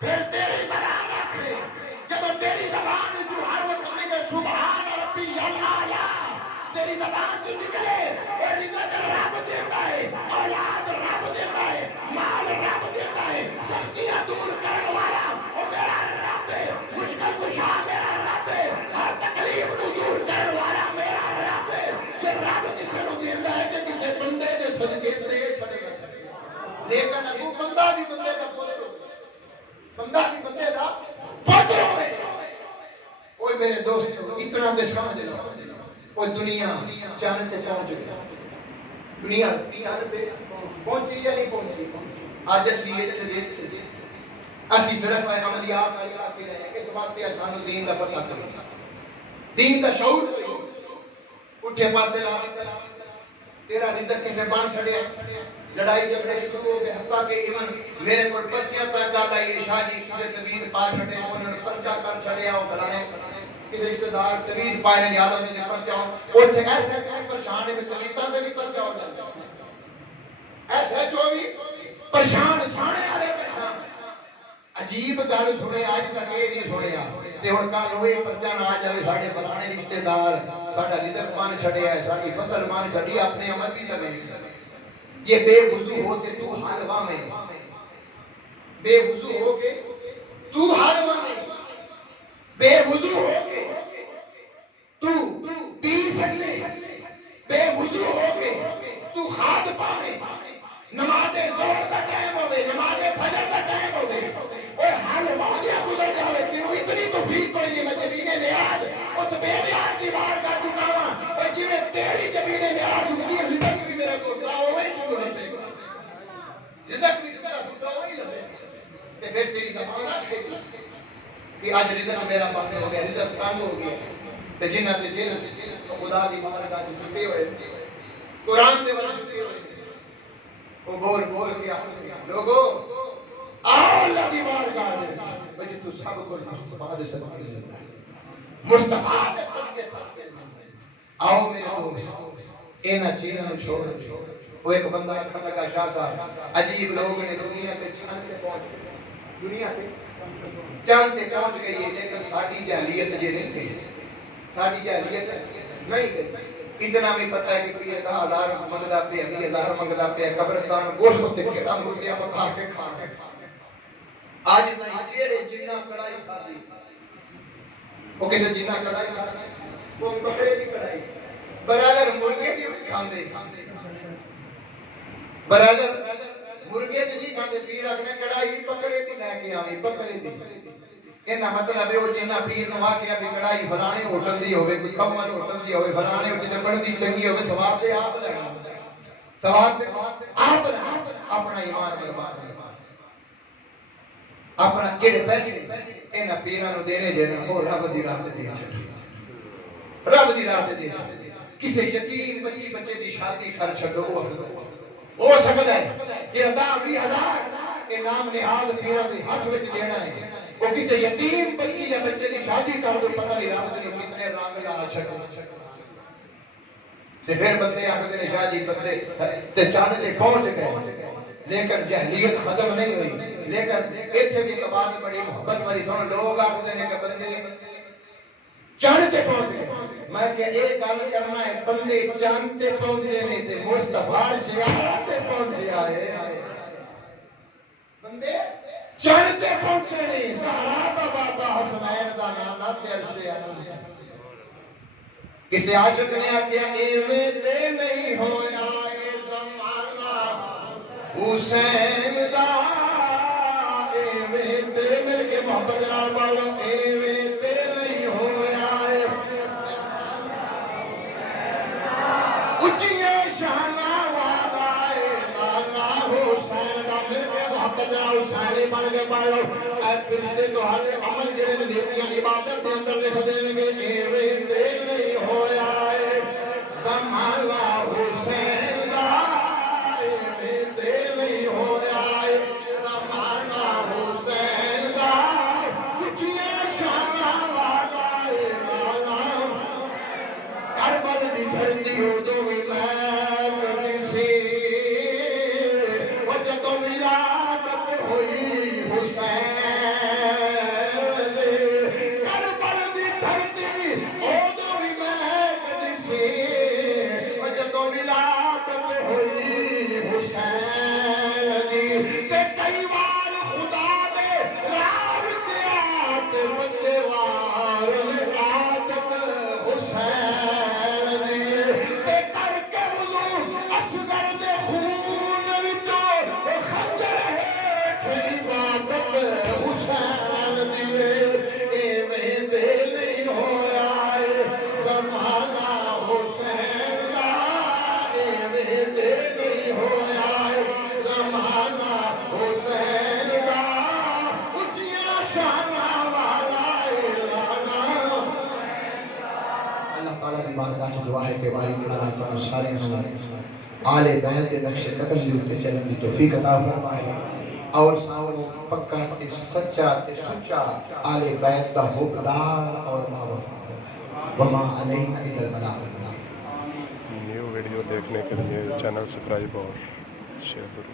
پھر تیری زبان آکھے جدوں تیری زبان جو ہر وقت نکلے سبحان ربی الاعلی، تیری زبان جو نکلے اے رزق رب دیندا ہے، اولاد رب دیندا ہے، مال رب دیندا ہے، سختیاں دور کرن والا او میرا رب ہے، مشکل کشا میرا رب ہے، ہر تکلیف کو دور کرن والا میرا رب ہے۔ کہ رب کسے نوں دیندا ہے کہ کسے بندے دے صدقے تے چھڑے گا، لیکن ابو بندہ بھی بندے دا پتر ہو، بندہ بھی بندے دا پتر ہوئے۔ اوہ میرے دوست اتنا تے سمجھ لو، وہ دنیا چاند تے پہنچ گئی، دنیا چاند تے پہنچی یا نہیں پہنچی؟ آج اسی صرف عملیات والی باقی رہے، اس واسطے سانو دین دا پتہ کرنا، دین دا شعور اٹھے پاسے لا تیرا رزق کسے بن چھڑیا، لڑائی جھگڑے شروع ہو گئے، حتیٰ کہ ایون میرے کو پرچیاں تک گل آئی، شاہ جی کسے طویل پا چھڑے، انہوں نے پرچہ کر چھڑیا، وہ فلانے کسی رشتہ دار طویل پائے نے یاد ہونے سے پرچہ ہو، اٹھے ایسے کوئی پریشان ہے، طویلتاں دے بھی پرچہ ہو جاتا ہے، ایسے جو بھی پریشان سانے والے پریشان۔ عجیب گل سنے آج تک یہ نہیں سنیا تے ہن کل ہوئے پرچہ نہ آ جائے ساڈے فلانے رشتہ دار ساڈا رزق مان چھڑیا ہے، ساڈی فصل مان چھڑی، اپنے عمل بھی تے یہ بے وضو ہو کے تو حلوا میں، بے وضو ہو کے تو حلوا میں، بے وضو ہو کے تو پی سکتے، بے وضو ہو کے تو کھاد پاوے، نماز ظہر کا ٹائم ہوے، نماز فجر کا ٹائم ہوے، اور حلوا دیا گزر جاوے، تینوں اتنی توفیق کوئی نہیں، میں زمین نیاز اس بے نیاز کی بارگاہ جھکاواں، اور جویں تیری زمین نیاز جھکدی ہے، رزق بھی میرا دوست اوے ہی لبے گا، رزق بھی میرا دوست اوے ہی لبے گا، تے پھر تیری زبان آکھے گی کہ آج رزق میرا بند ہو گیا، رزق تنگ ہو گیا، تے جنہاں دے دل خدا دی بارگاہ جھکے ہوئے، قرآن دے ول جھکے ہوئے، وہ بول بول کے آخر لوگو آؤ اللہ دی بارگاہ دے وچ تو سب کچھ مصطفیٰ دے صدقے سے مصطفیٰ دے صدقے سے آؤ میرے دوست اینا چیزاں نوں چھوڑ۔ وہ ایک بندہ کھڑا لگا، شاہ صاحب عجیب لوگ نے دنیا تے چھن کے پہنچ گئے، دنیا پہ چاند تے پہنچ گئی ہے، لیکن ساری جاہلیت یہ نہیں گئی، ساری جاہلیت نہیں گئی۔ اتنا بھی پتہ ہے کہ کوئی 10,000 منگتا پہ 20,000 منگتا پہ قبرستان گوشت تے کیڑا مردیا پکا کے کھا کے آج نہیں جیڑے جنہ کڑائی کھاتی وہ کسے جنہ کڑائی کھاتی وہ بکرے دی کڑائی برادر مرغے دی کھاندے برادر مرغے دی نہیں کھاندے پیر اپنے کڑائی بھی بکرے دی لے کے آویں بکرے دی کہنا مطلب ہے وہ جنہ پیر نو آکھیا بھی کڑائی فلانے ہوٹل دی ہوے کوئی کمل ہوٹل دی ہوے فلانے ہوٹل تے بڑی چنگی ہوے ثواب تے آپ لینا ثواب تے آپ اپنا ایمان برباد اپنا جڑے پیسے انہاں پیراں نو دینے جے او رب دی راہ تے دے چھڈو رب دی راہ تے دے چھڈو کسے یتیم بچے دی شادی کر چھڈو ہو سکدا ہے یہ 10,000 انعام نہاد پیراں دے ہاتھ وچ دینا ہے وہ کسی یتیم بچی یا بچے کی شادی کر دو پتہ نہیں رب نے کتنے رنگ لا چھڈو تے پھر بندے آکھدے نے شاہ جی بندے تے چاند تے پہنچ گئے لیکن جہلیت ختم نہیں ہوئی لیکن ایتھے بھی بات بڑی محبت والی سن لوگ آکھدے نے کہ بندے چاند تے پہنچ گئے میں کہ ایک گل کرنا ہے بندے چاند تے پہنچے نہیں تے مصطفیٰ زیارت تے پہنچے آئے بندے چاند تے پہنچے نہیں زہرا دا بابا حسنین دا نانا تے عرش عظیم کسی عاشق نے آکھیا ایویں تے نہیں ہویا اے زمانہ حسین دا ایویں تے مل کے محبت نال بولو ایویں تے نہیں ہویا اے اچھیاں شاناں والا اے نانا حسین دا مل کے محبت نال حسین بن کے بولو اے فرشتے تہاڈے عمل جڑے نیکیاں عبادت دے اندر لکھ دین گے ایویں تے نہیں ہویا اے زمانہ حسین دا ایویں تے نہیں ہویا اے زمانہ حسین دا اچھیاں شاناں والا اے نانا کربل دی دھرتی اودوں وی میں کسی وہ جدوں ولادت ہوئی حسین کربل دی دھرتی اودوں وی میں کسی وہ جدوں ولادت ہوئی حسین دی تے کئی وار خدا دے راہ کیا تے بندے وار عادت حسین دی تے کر کے وضو اصغر دے خون وچوں خنجر ہیٹھ عبادت حسین دی ایویں تے نہیں ہویا اے زمانہ حسین دا ایویں تے نہیں ہویا اے زمانہ حسین دا اچھیاں شاناں والا اے لانا اللہ تعالیٰ کی بارگاہ میں دعا ہے کہ باری تعالیٰ تعالیٰ سارے آل بیت کے نقش قدم کے اوپر چلنے کی توفیق عطا فرمائے اور سامنے پکا سچا سچا آل بیت کا حقدار اور باوفا وما علینا الا البلاغ نیو ویڈیو دیکھنے کے لیے چینل سبسکرائب اور شیئر کرو